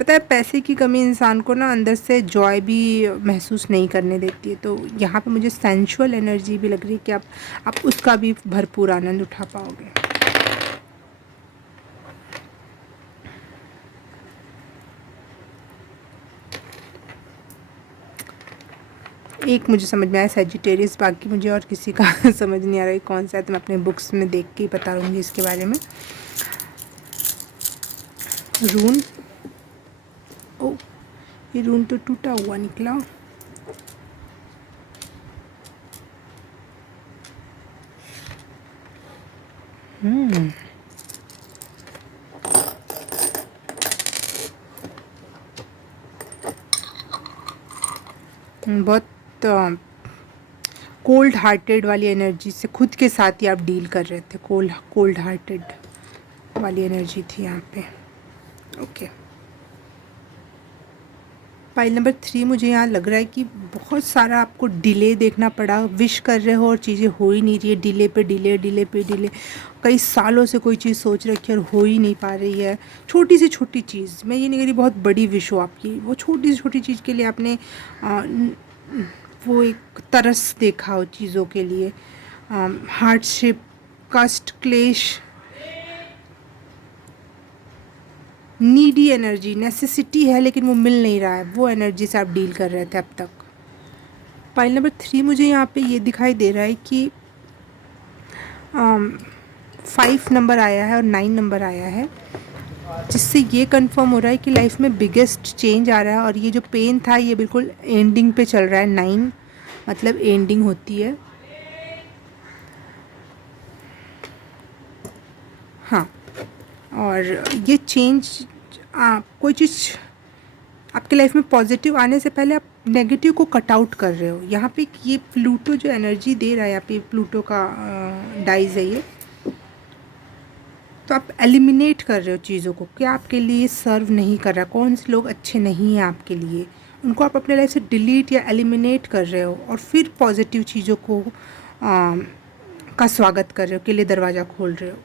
पता है, पैसे की कमी इंसान को ना अंदर से जॉय भी महसूस नहीं करने देती है। तो यहाँ पे मुझे सेंशुअल एनर्जी भी लग रही है कि आप उसका भी भरपूर आनंद उठा पाओगे। एक मुझे समझ में आया सैजिटेरियस, बाकी मुझे और किसी का समझ नहीं आ रहा है कौन सा है, तो मैं अपने बुक्स में देख के ही बता दूँगी इसके बारे में। रून, ओ, ये रून तो टूटा हुआ निकला। बहुत कोल्ड हार्टेड वाली एनर्जी से खुद के साथ ही आप डील कर रहे थे। कोल्ड हार्टेड वाली एनर्जी थी यहाँ पे। ओके, पाइल नंबर 3 मुझे यहाँ लग रहा है कि बहुत सारा आपको डिले देखना पड़ा। विश कर रहे हो और चीज़ें हो ही नहीं रही है, डिले पे डिले। कई सालों से कोई चीज़ सोच रखी है और हो ही नहीं पा रही है। छोटी से छोटी चीज़, मैं ये नहीं कह रही बहुत बड़ी विश हो आपकी, वो छोटी से छोटी चीज़ के लिए आपने वो एक तरस देखा हो चीज़ों के लिए। हार्डशिप, कष्ट, क्लेश, नीडी एनर्जी, नेसेसिटी है लेकिन वो मिल नहीं रहा है, वो एनर्जी से आप डील कर रहे थे अब तक। पाइल नंबर 3 मुझे यहाँ पे ये दिखाई दे रहा है कि 5 नंबर आया है और 9 नंबर आया है, जिससे ये कंफर्म हो रहा है कि लाइफ में बिगेस्ट चेंज आ रहा है। और ये जो पेन था ये बिल्कुल एंडिंग पे चल रहा है। 9 मतलब एंडिंग होती है। हाँ, और ये चेंज, कोई चीज़ आपके लाइफ में पॉजिटिव आने से पहले आप नेगेटिव को कट आउट कर रहे हो। यहाँ पे ये प्लूटो जो एनर्जी दे रहा है, यहाँ पे प्लूटो का डाइज है ये, तो आप एलिमिनेट कर रहे हो चीज़ों को, क्या आपके लिए सर्व नहीं कर रहा, कौन से लोग अच्छे नहीं हैं आपके लिए, उनको आप अपने लाइफ से डिलीट या एलिमिनेट कर रहे हो, और फिर पॉजिटिव चीज़ों को का स्वागत कर रहे हो, के लिए दरवाज़ा खोल रहे हो।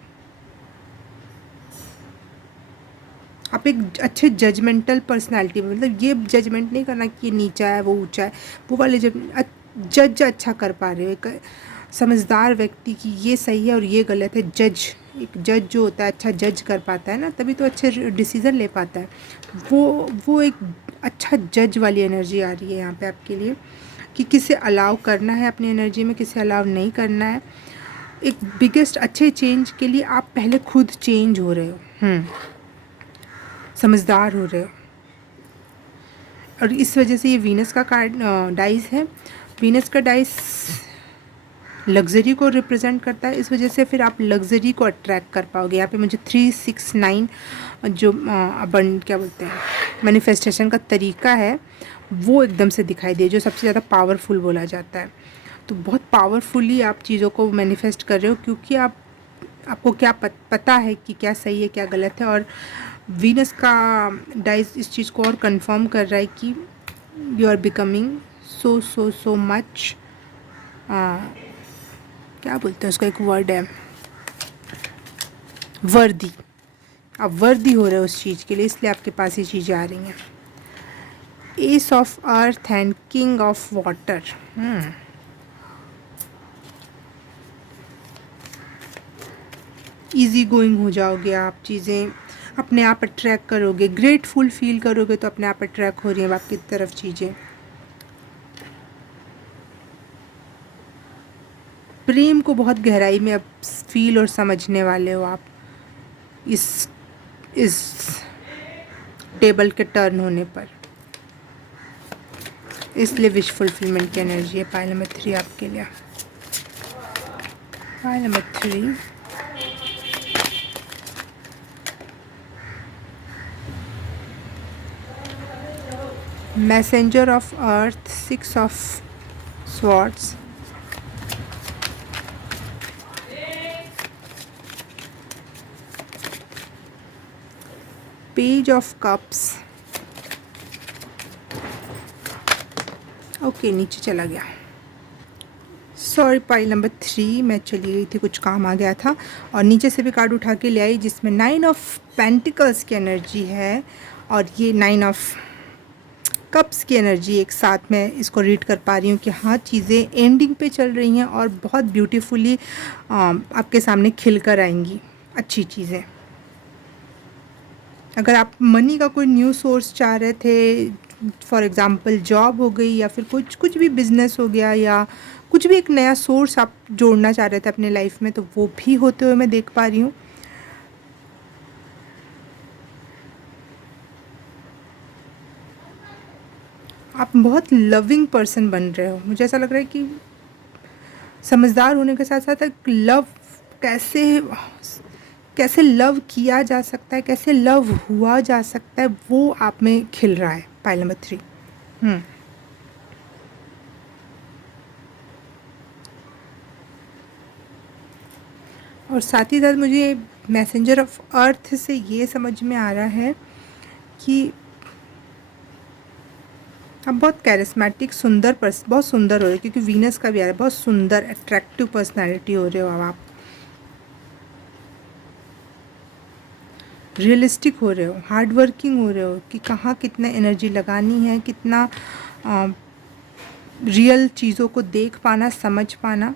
आप एक अच्छे जजमेंटल पर्सनालिटी में, मतलब ये जजमेंट नहीं करना कि ये नीचा है वो ऊंचा है, वो वाले जज अच्छा कर पा रहे हो। एक समझदार व्यक्ति की ये सही है और ये गलत है, एक जज जो होता है अच्छा जज कर पाता है ना, तभी तो अच्छे डिसीज़न ले पाता है। वो एक अच्छा जज वाली एनर्जी आ रही है यहाँ पे आपके लिए, कि किसे अलाउ करना है अपनी एनर्जी में, किसे अलाउ नहीं करना है। एक बिगेस्ट अच्छे चेंज के लिए आप पहले खुद चेंज हो रहे हो, समझदार हो रहे हो। और इस वजह से ये वीनस का कार्ड डाइस है। वीनस का डाइस लग्जरी को रिप्रेजेंट करता है, इस वजह से फिर आप लग्जरी को अट्रैक्ट कर पाओगे। यहाँ पे मुझे 369 जो क्या बोलते हैं मैनिफेस्टेशन का तरीका है वो एकदम से दिखाई दे, जो सबसे ज़्यादा पावरफुल बोला जाता है। तो बहुत पावरफुली आप चीज़ों को मैनिफेस्ट कर रहे हो, क्योंकि आपको क्या पता है कि क्या सही है क्या गलत है। और वीनस का डाइस इस चीज़ को और कंफर्म कर रहा है कि you are becoming so much, क्या बोलते हैं उसका, एक वर्ड है वर्दी। आप वर्दी हो रहे हो उस चीज़ के लिए, इसलिए आपके पास ये चीज़ें आ रही हैं। S of earth and king of water. Easy going हो जाओगे आप, चीज़ें अपने आप अट्रैक्ट करोगे, ग्रेटफुल फील करोगे तो अपने आप अट्रैक्ट हो रही हैं आपकी तरफ चीज़ें। प्रेम को बहुत गहराई में अब फील और समझने वाले हो आप इस टेबल के टर्न होने पर, इसलिए विश फुलफिलमेंट की एनर्जी है। पाइल नंबर 3 आपके लिए। Pile number 3 messenger of earth, 6 of swords, page of cups. Okay, नीचे चला गया, सॉरी। पाइल नंबर 3 मैं चली गई थी, कुछ काम आ गया था, और नीचे से भी कार्ड उठा के ले आई जिसमें 9 ऑफ पेंटिकल्स की एनर्जी है और ये 9 ऑफ कप्स की एनर्जी एक साथ में इसको रीड कर पा रही हूँ कि हाँ, चीज़ें एंडिंग पे चल रही हैं और बहुत ब्यूटीफुली आपके सामने खिल कर आएंगी अच्छी चीज़ें। अगर आप मनी का कोई न्यू सोर्स चाह रहे थे, फॉर एग्ज़ाम्पल जॉब हो गई या फिर कुछ भी बिज़नेस हो गया, या कुछ भी एक नया सोर्स आप जोड़ना चाह रहे थे अपने लाइफ में, तो वो भी होते हुए मैं देख पा रही हूँ। आप बहुत लविंग पर्सन बन रहे हो, मुझे ऐसा लग रहा है कि समझदार होने के साथ साथ एक लव कैसे लव किया जा सकता है, कैसे लव हुआ जा सकता है, वो आप में खिल रहा है। Pile number 3। और साथ ही साथ मुझे मैसेंजर ऑफ अर्थ से ये समझ में आ रहा है कि आप बहुत कैरिस्मेटिक बहुत सुंदर हो रहे हो, क्योंकि वीनस का भी आ रहा है, बहुत सुंदर अट्रैक्टिव पर्सनालिटी हो रहे हो आप। रियलिस्टिक हो रहे हो, हार्ड वर्किंग हो रहे हो कि कहाँ कितना एनर्जी लगानी है, कितना रियल चीज़ों को देख पाना, समझ पाना।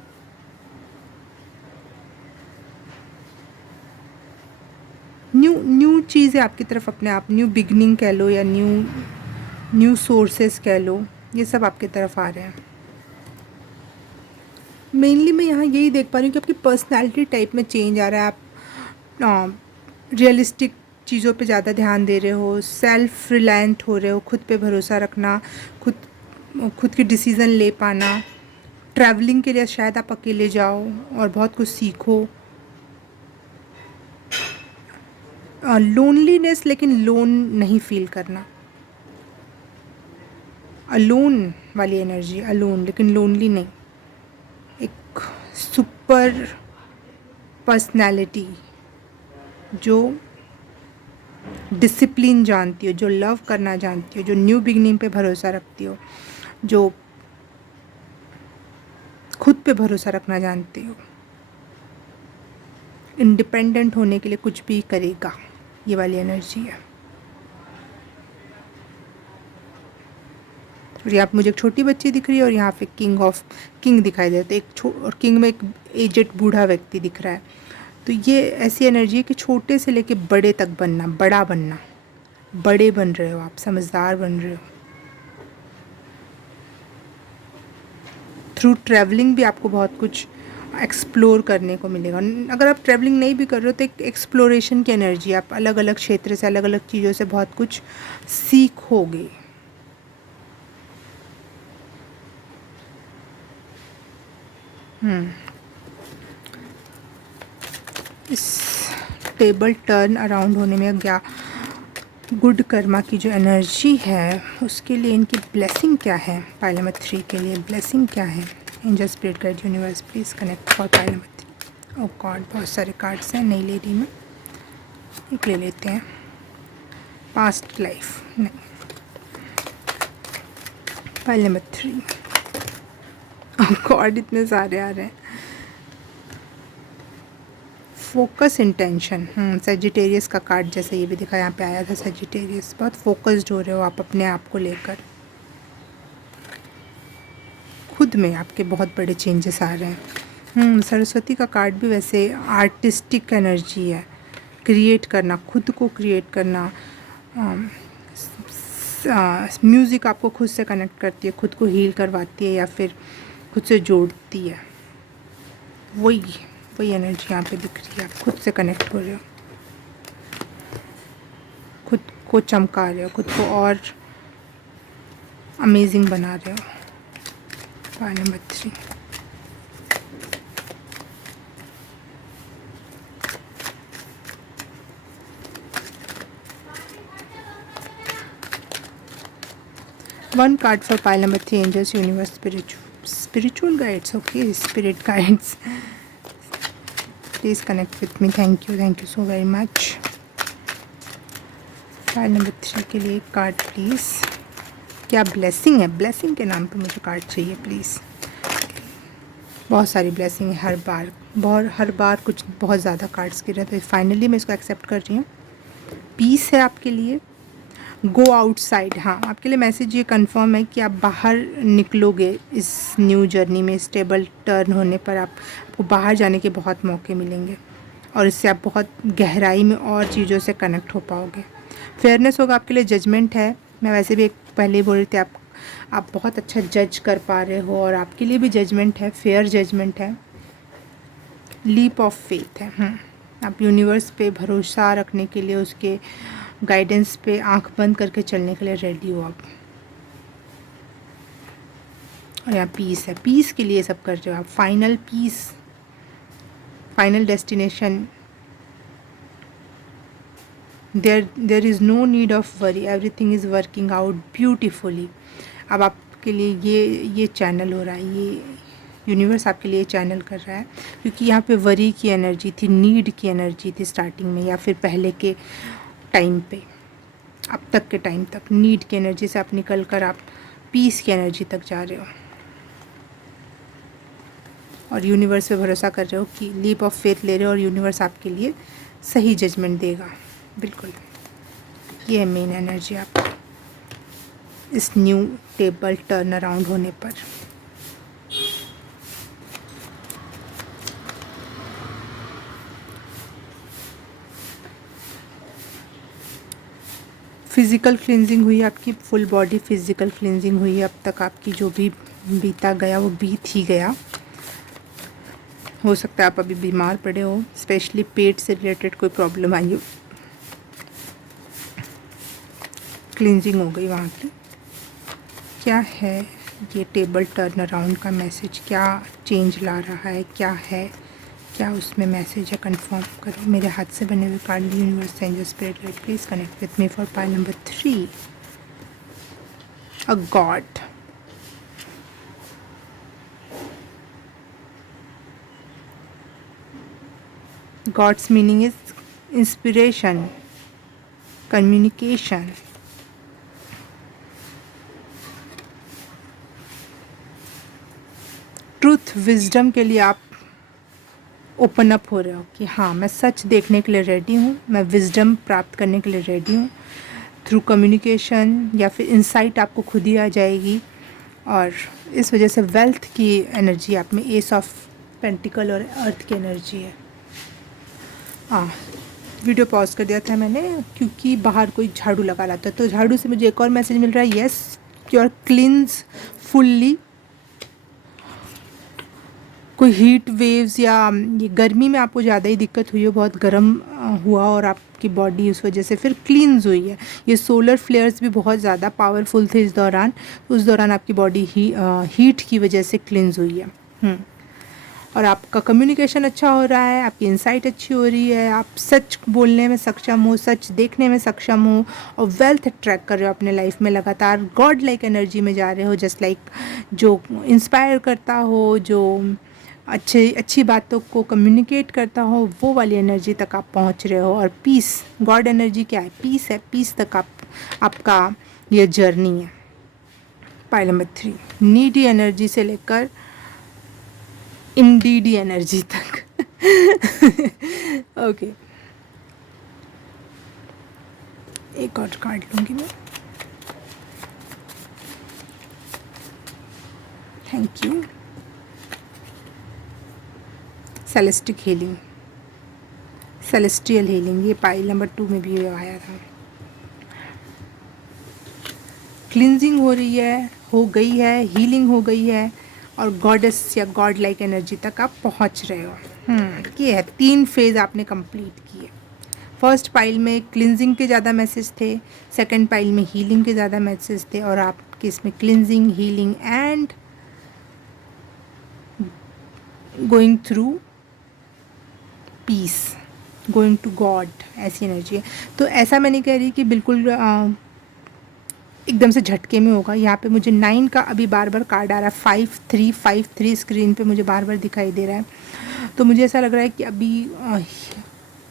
न्यू चीज़ें आपकी तरफ अपने आप, न्यू बिगनिंग कह लो या न्यू सोर्सेस कह लो, ये सब आपकी तरफ आ रहे हैं। मेनली मैं यहाँ यही देख पा रही हूँ कि आपकी पर्सनालिटी टाइप में चेंज आ रहा है। आप रियलिस्टिक चीज़ों पे ज़्यादा ध्यान दे रहे हो, सेल्फ रिलायंट हो रहे हो, खुद पे भरोसा रखना, खुद की डिसीज़न ले पाना। ट्रैवलिंग के लिए शायद आप अकेले जाओ और बहुत कुछ सीखो। लोनलीनेस, लेकिन लोन नहीं फील करना, अलोन वाली एनर्जी, अलोन लेकिन लोनली नहीं। एक सुपर पर्सनैलिटी जो डिसिप्लिन जानती हो, जो लव करना जानती हो, जो न्यू बिगनिंग पे भरोसा रखती हो, जो खुद पे भरोसा रखना जानती हो, इंडिपेंडेंट होने के लिए कुछ भी करेगा, ये वाली एनर्जी है। और यहाँ पे मुझे एक छोटी बच्ची दिख रही है और यहाँ पे किंग दिखाई देता है, और किंग में एक एजेड बूढ़ा व्यक्ति दिख रहा है। तो ये ऐसी एनर्जी है कि छोटे से लेके बड़े तक बनना, बड़ा बनना, बड़े बन रहे हो आप, समझदार बन रहे हो। थ्रू ट्रैवलिंग भी आपको बहुत कुछ एक्सप्लोर करने को मिलेगा। अगर आप ट्रैवलिंग नहीं भी कर रहे हो तो एक एक्सप्लोरेशन की एनर्जी, आप अलग अलग क्षेत्र से, अलग अलग चीज़ों से बहुत कुछ सीखोगे। इस टेबल टर्न अराउंड होने में क्या गुड कर्मा की जो एनर्जी है उसके लिए इनकी ब्लेसिंग क्या है, पाइल नंबर 3 के लिए ब्लेसिंग क्या है। Angel spirit guide universe please connect for pile number 3। Oh God, बहुत सारे कार्ड्स हैं, नहीं ले रही मैं, एक ले लेते हैं। पास्ट लाइफ नहीं, पाइल नंबर 3। ओह गॉड, इतने सारे आ रहे हैं। फोकस इंटेंशन, सेजिटेरियस का कार्ड जैसे ये भी दिखा, यहाँ पे आया था सेजिटेरियस। बहुत फोकस्ड हो रहे हो आप अपने आप को लेकर, खुद में आपके बहुत बड़े चेंजेस आ रहे हैं। सरस्वती का कार्ड भी वैसे आर्टिस्टिक एनर्जी है, क्रिएट करना, खुद को क्रिएट करना। म्यूज़िक आपको खुद से कनेक्ट करती है, खुद को हील करवाती है या फिर खुद से जोड़ती है। वही एनर्जी यहाँ पे दिख रही है। आप खुद से कनेक्ट हो रहे हो, खुद को चमका रहे हो, खुद को और अमेजिंग बना रहे हो। Pile number 3। One card for pile number 3, angels universe spiritual guides. Okay, spirit guides please connect with me. Thank you so very much. Card number 3 के लिए एक कार्ड प्लीज़। क्या ब्लेसिंग है, ब्लेसिंग के नाम पे मुझे कार्ड चाहिए प्लीज़। बहुत सारी ब्लेसिंग है, हर बार कुछ बहुत ज़्यादा कार्ड्स गिर रहे हैं, तो फाइनली मैं इसको एक्सेप्ट कर रही हूँ। पीस है आपके लिए, गो आउटसाइड। हाँ, आपके लिए मैसेज ये कंफर्म है कि आप बाहर निकलोगे इस न्यू जर्नी में। स्टेबल टर्न होने पर आपको बाहर जाने के बहुत मौके मिलेंगे और इससे आप बहुत गहराई में और चीज़ों से कनेक्ट हो पाओगे। फेयरनेस होगा आपके लिए, जजमेंट है। मैं वैसे भी पहले ही बोल रही थी, आप बहुत अच्छा जज कर पा रहे हो और आपके लिए भी जजमेंट है, फेयर जजमेंट है। लीप ऑफ फेथ है। आप यूनिवर्स पे भरोसा रखने के लिए, उसके गाइडेंस पे आंख बंद करके चलने के लिए रेडी हो आप। और यहाँ पीस है, पीस के लिए सब कर रहे हो आप। Final peace, final destination. There is no need of worry, everything is working out beautifully. अब आपके लिए ये चैनल हो रहा है, ये यूनिवर्स आपके लिए चैनल कर रहा है, क्योंकि यहाँ पे वरी की एनर्जी थी, नीड की एनर्जी थी स्टार्टिंग में, या फिर पहले के टाइम पे, अब तक के टाइम तक नीड की एनर्जी से आप निकल कर आप पीस की एनर्जी तक जा रहे हो और यूनिवर्स पे भरोसा कर रहे हो कि लीप ऑफ फेथ ले रहे हो और यूनिवर्स आपके लिए सही जजमेंट देगा। बिल्कुल, ये है मेन एनर्जी आपकी इस न्यू टेबल टर्न अराउंड होने पर। फिज़िकल क्लिनजिंग हुई आपकी, फुल बॉडी फिज़िकल क्लिनजिंग हुई है। अब तक आपकी जो भी बीता गया वो बीत ही गया। हो सकता है आप अभी बीमार पड़े हो, स्पेशली पेट से रिलेटेड कोई प्रॉब्लम आई हो, क्लिनजिंग हो गई वहाँ की। क्या है ये टेबल टर्न अराउंड का मैसेज, क्या चेंज ला रहा है, क्या है, क्या उसमें मैसेज है, कंफर्म करो। मेरे हाथ से बने हुए card universe angel spirit guide please connect with me for pile number 3, a God. God's meaning is inspiration, communication. Truth, wisdom के लिए आप ओपन अप हो रहे हो कि हाँ, मैं सच देखने के लिए रेडी हूँ, मैं विजडम प्राप्त करने के लिए रेडी हूँ। थ्रू कम्युनिकेशन या फिर इंसाइट आपको खुद ही आ जाएगी और इस वजह से वेल्थ की एनर्जी आप में, एस ऑफ पेंटिकल और अर्थ की एनर्जी है। हाँ, वीडियो पॉज कर दिया था मैंने क्योंकि बाहर कोई झाड़ू लगा रहा था, तो झाड़ू से मुझे एक और मैसेज मिल रहा है, yes you are cleanse fully. कोई हीट वेव्स या ये गर्मी में आपको ज़्यादा ही दिक्कत हुई हो, बहुत गर्म हुआ और आपकी बॉडी उस वजह से फिर क्लींस हुई है। ये सोलर फ्लेयर्स भी बहुत ज़्यादा पावरफुल थे इस दौरान, उस दौरान आपकी बॉडी हीट की वजह से क्लींस हुई है। और आपका कम्युनिकेशन अच्छा हो रहा है, आपकी इंसाइट अच्छी हो रही है, आप सच बोलने में सक्षम हो, सच देखने में सक्षम हो और वेल्थ अट्रैक्ट कर रहे हो अपने लाइफ में, लगातार गॉड लाइक एनर्जी में जा रहे हो, जस्ट लाइक जो इंस्पायर करता हो, जो अच्छी बातों को कम्युनिकेट करता हो, वो वाली एनर्जी तक आप पहुंच रहे हो। और पीस, गॉड एनर्जी क्या है? पीस है, पीस तक आपका ये जर्नी है। पाइल नंबर 3, नीडी एनर्जी से लेकर इंडीडी एनर्जी तक। ओके, एक और कार्ड लूँगी मैं। Thank you. Celestic healing, celestial healing, ये पाइल नंबर 2 में भी आया था। क्लिनजिंग हो रही है, हो गई है, हीलिंग हो गई है और गॉडेस या गॉड लाइक एनर्जी तक आप पहुंच रहे हो। ये है 3 फेज़ आपने कंप्लीट किए। फर्स्ट पाइल में क्लिनजिंग के ज़्यादा मैसेज थे, सेकंड पाइल में हीलिंग के ज़्यादा मैसेज थे और आपके इसमें cleansing, healing and going through peace, going to God, ऐसी एनर्जी है। तो ऐसा मैं नहीं कह रही कि बिल्कुल एकदम से झटके में होगा। यहाँ पे मुझे 9 का अभी बार बार कार्ड आ रहा है, 5353 स्क्रीन पे मुझे बार बार दिखाई दे रहा है। तो मुझे ऐसा लग रहा है कि अभी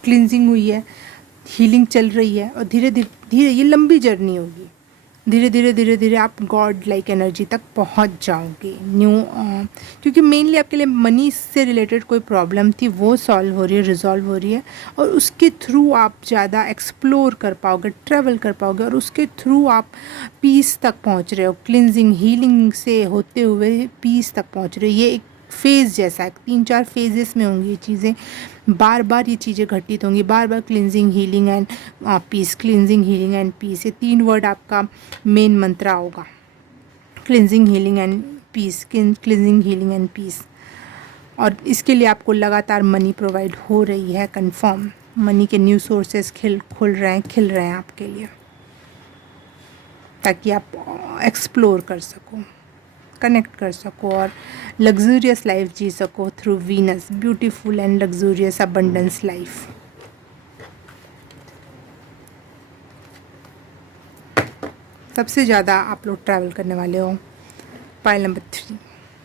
क्लिनजिंग हुई है, हीलिंग चल रही है और धीरे धीरे ये लंबी जर्नी होगी। धीरे धीरे आप गॉड लाइक एनर्जी तक पहुंच जाओगे। क्योंकि मेनली आपके लिए मनी से रिलेटेड कोई प्रॉब्लम थी, वो सॉल्व हो रही है, रिजॉल्व हो रही है और उसके थ्रू आप ज़्यादा एक्सप्लोर कर पाओगे, ट्रैवल कर पाओगे और उसके थ्रू आप पीस तक पहुंच रहे हो। क्लिनजिंग, हीलिंग से होते हुए पीस तक पहुंच रहे हो। ये एक फेज़ जैसा है, 3-4 फेजेस में होंगी ये चीज़ें, बार बार ये चीज़ें घटित होंगी, बार बार cleansing, healing and peace, cleansing, healing and peace, ये 3 वर्ड आपका मेन मंत्रा होगा। Cleansing, healing and peace, cleansing, healing and peace. और इसके लिए आपको लगातार मनी प्रोवाइड हो रही है, कंफर्म मनी के न्यू सोर्सेस खिल रहे हैं आपके लिए, ताकि आप एक्सप्लोर कर सको, कनेक्ट कर सको और लग्जूरियस लाइफ जी सको through Venus, beautiful and luxurious abundance life. सबसे ज़्यादा आप लोग ट्रैवल करने वाले हो। पाइल नंबर 3,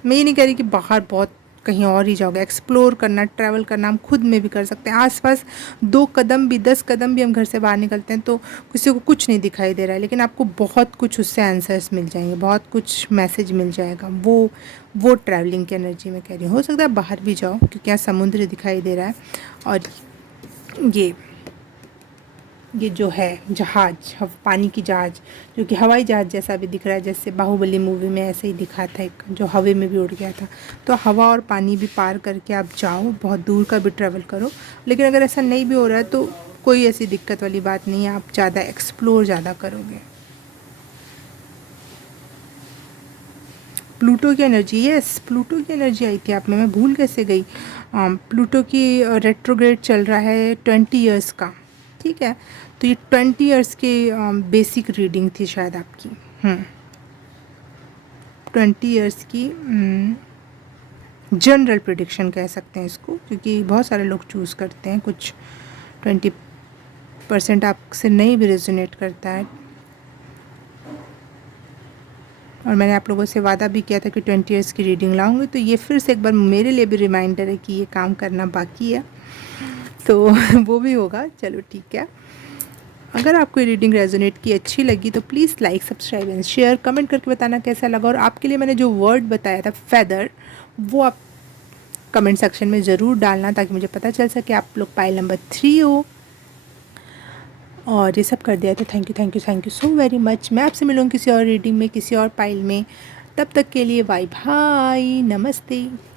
मैं ये नहीं कह रही कि बाहर बहुत कहीं और ही जाओगे, एक्सप्लोर करना, ट्रैवल करना हम खुद में भी कर सकते हैं। आसपास 2 कदम भी, 10 कदम भी हम घर से बाहर निकलते हैं तो किसी को कुछ नहीं दिखाई दे रहा है, लेकिन आपको बहुत कुछ उससे आंसर्स मिल जाएंगे, बहुत कुछ मैसेज मिल जाएगा। वो ट्रैवलिंग की एनर्जी में कह रही हूँ। हो सकता है बाहर भी जाओ क्योंकि यहाँ समुद्र दिखाई दे रहा है और ये जो है जहाज, पानी की जहाज, जो कि हवाई जहाज जैसा भी दिख रहा है, जैसे बाहुबली मूवी में ऐसे ही दिखा था एक, जो हवा में भी उड़ गया था। तो हवा और पानी भी पार करके आप जाओ, बहुत दूर का भी ट्रैवल करो। लेकिन अगर ऐसा नहीं भी हो रहा है तो कोई ऐसी दिक्कत वाली बात नहीं है, आप ज़्यादा एक्सप्लोर ज़्यादा करोगे। प्लूटो की एनर्जी, यस प्लूटो की एनर्जी आई थी आप में, मैं भूल कैसे गई। प्लूटो की रेट्रोग्रेड चल रहा है 20 ईयर्स का, ठीक है। तो ये 20 ईयर्स की बेसिक रीडिंग थी शायद आपकी। 20 ईयर्स की जनरल प्रिडिक्शन कह सकते हैं इसको, क्योंकि बहुत सारे लोग चूज़ करते हैं, कुछ 20% आपसे नहीं भी रेजोनेट करता है। और मैंने आप लोगों से वादा भी किया था कि 20 ईयर्स की रीडिंग लाऊंगी, तो ये फिर से एक बार मेरे लिए भी रिमाइंडर है कि ये काम करना बाकी है, तो वो भी होगा। चलो ठीक है। अगर आपको ये रीडिंग रेजोनेट की, अच्छी लगी तो please like, subscribe and share, comment करके बताना कैसा लगा। और आपके लिए मैंने जो वर्ड बताया था फेदर, वो आप कमेंट सेक्शन में ज़रूर डालना ताकि मुझे पता चल सके आप लोग पाइल नंबर 3 हो। और ये सब कर दिया तो thank you so very much. मैं आपसे मिलूँगी किसी और रीडिंग में, किसी और पाइल में। तब तक के लिए बाय बाय, नमस्ते।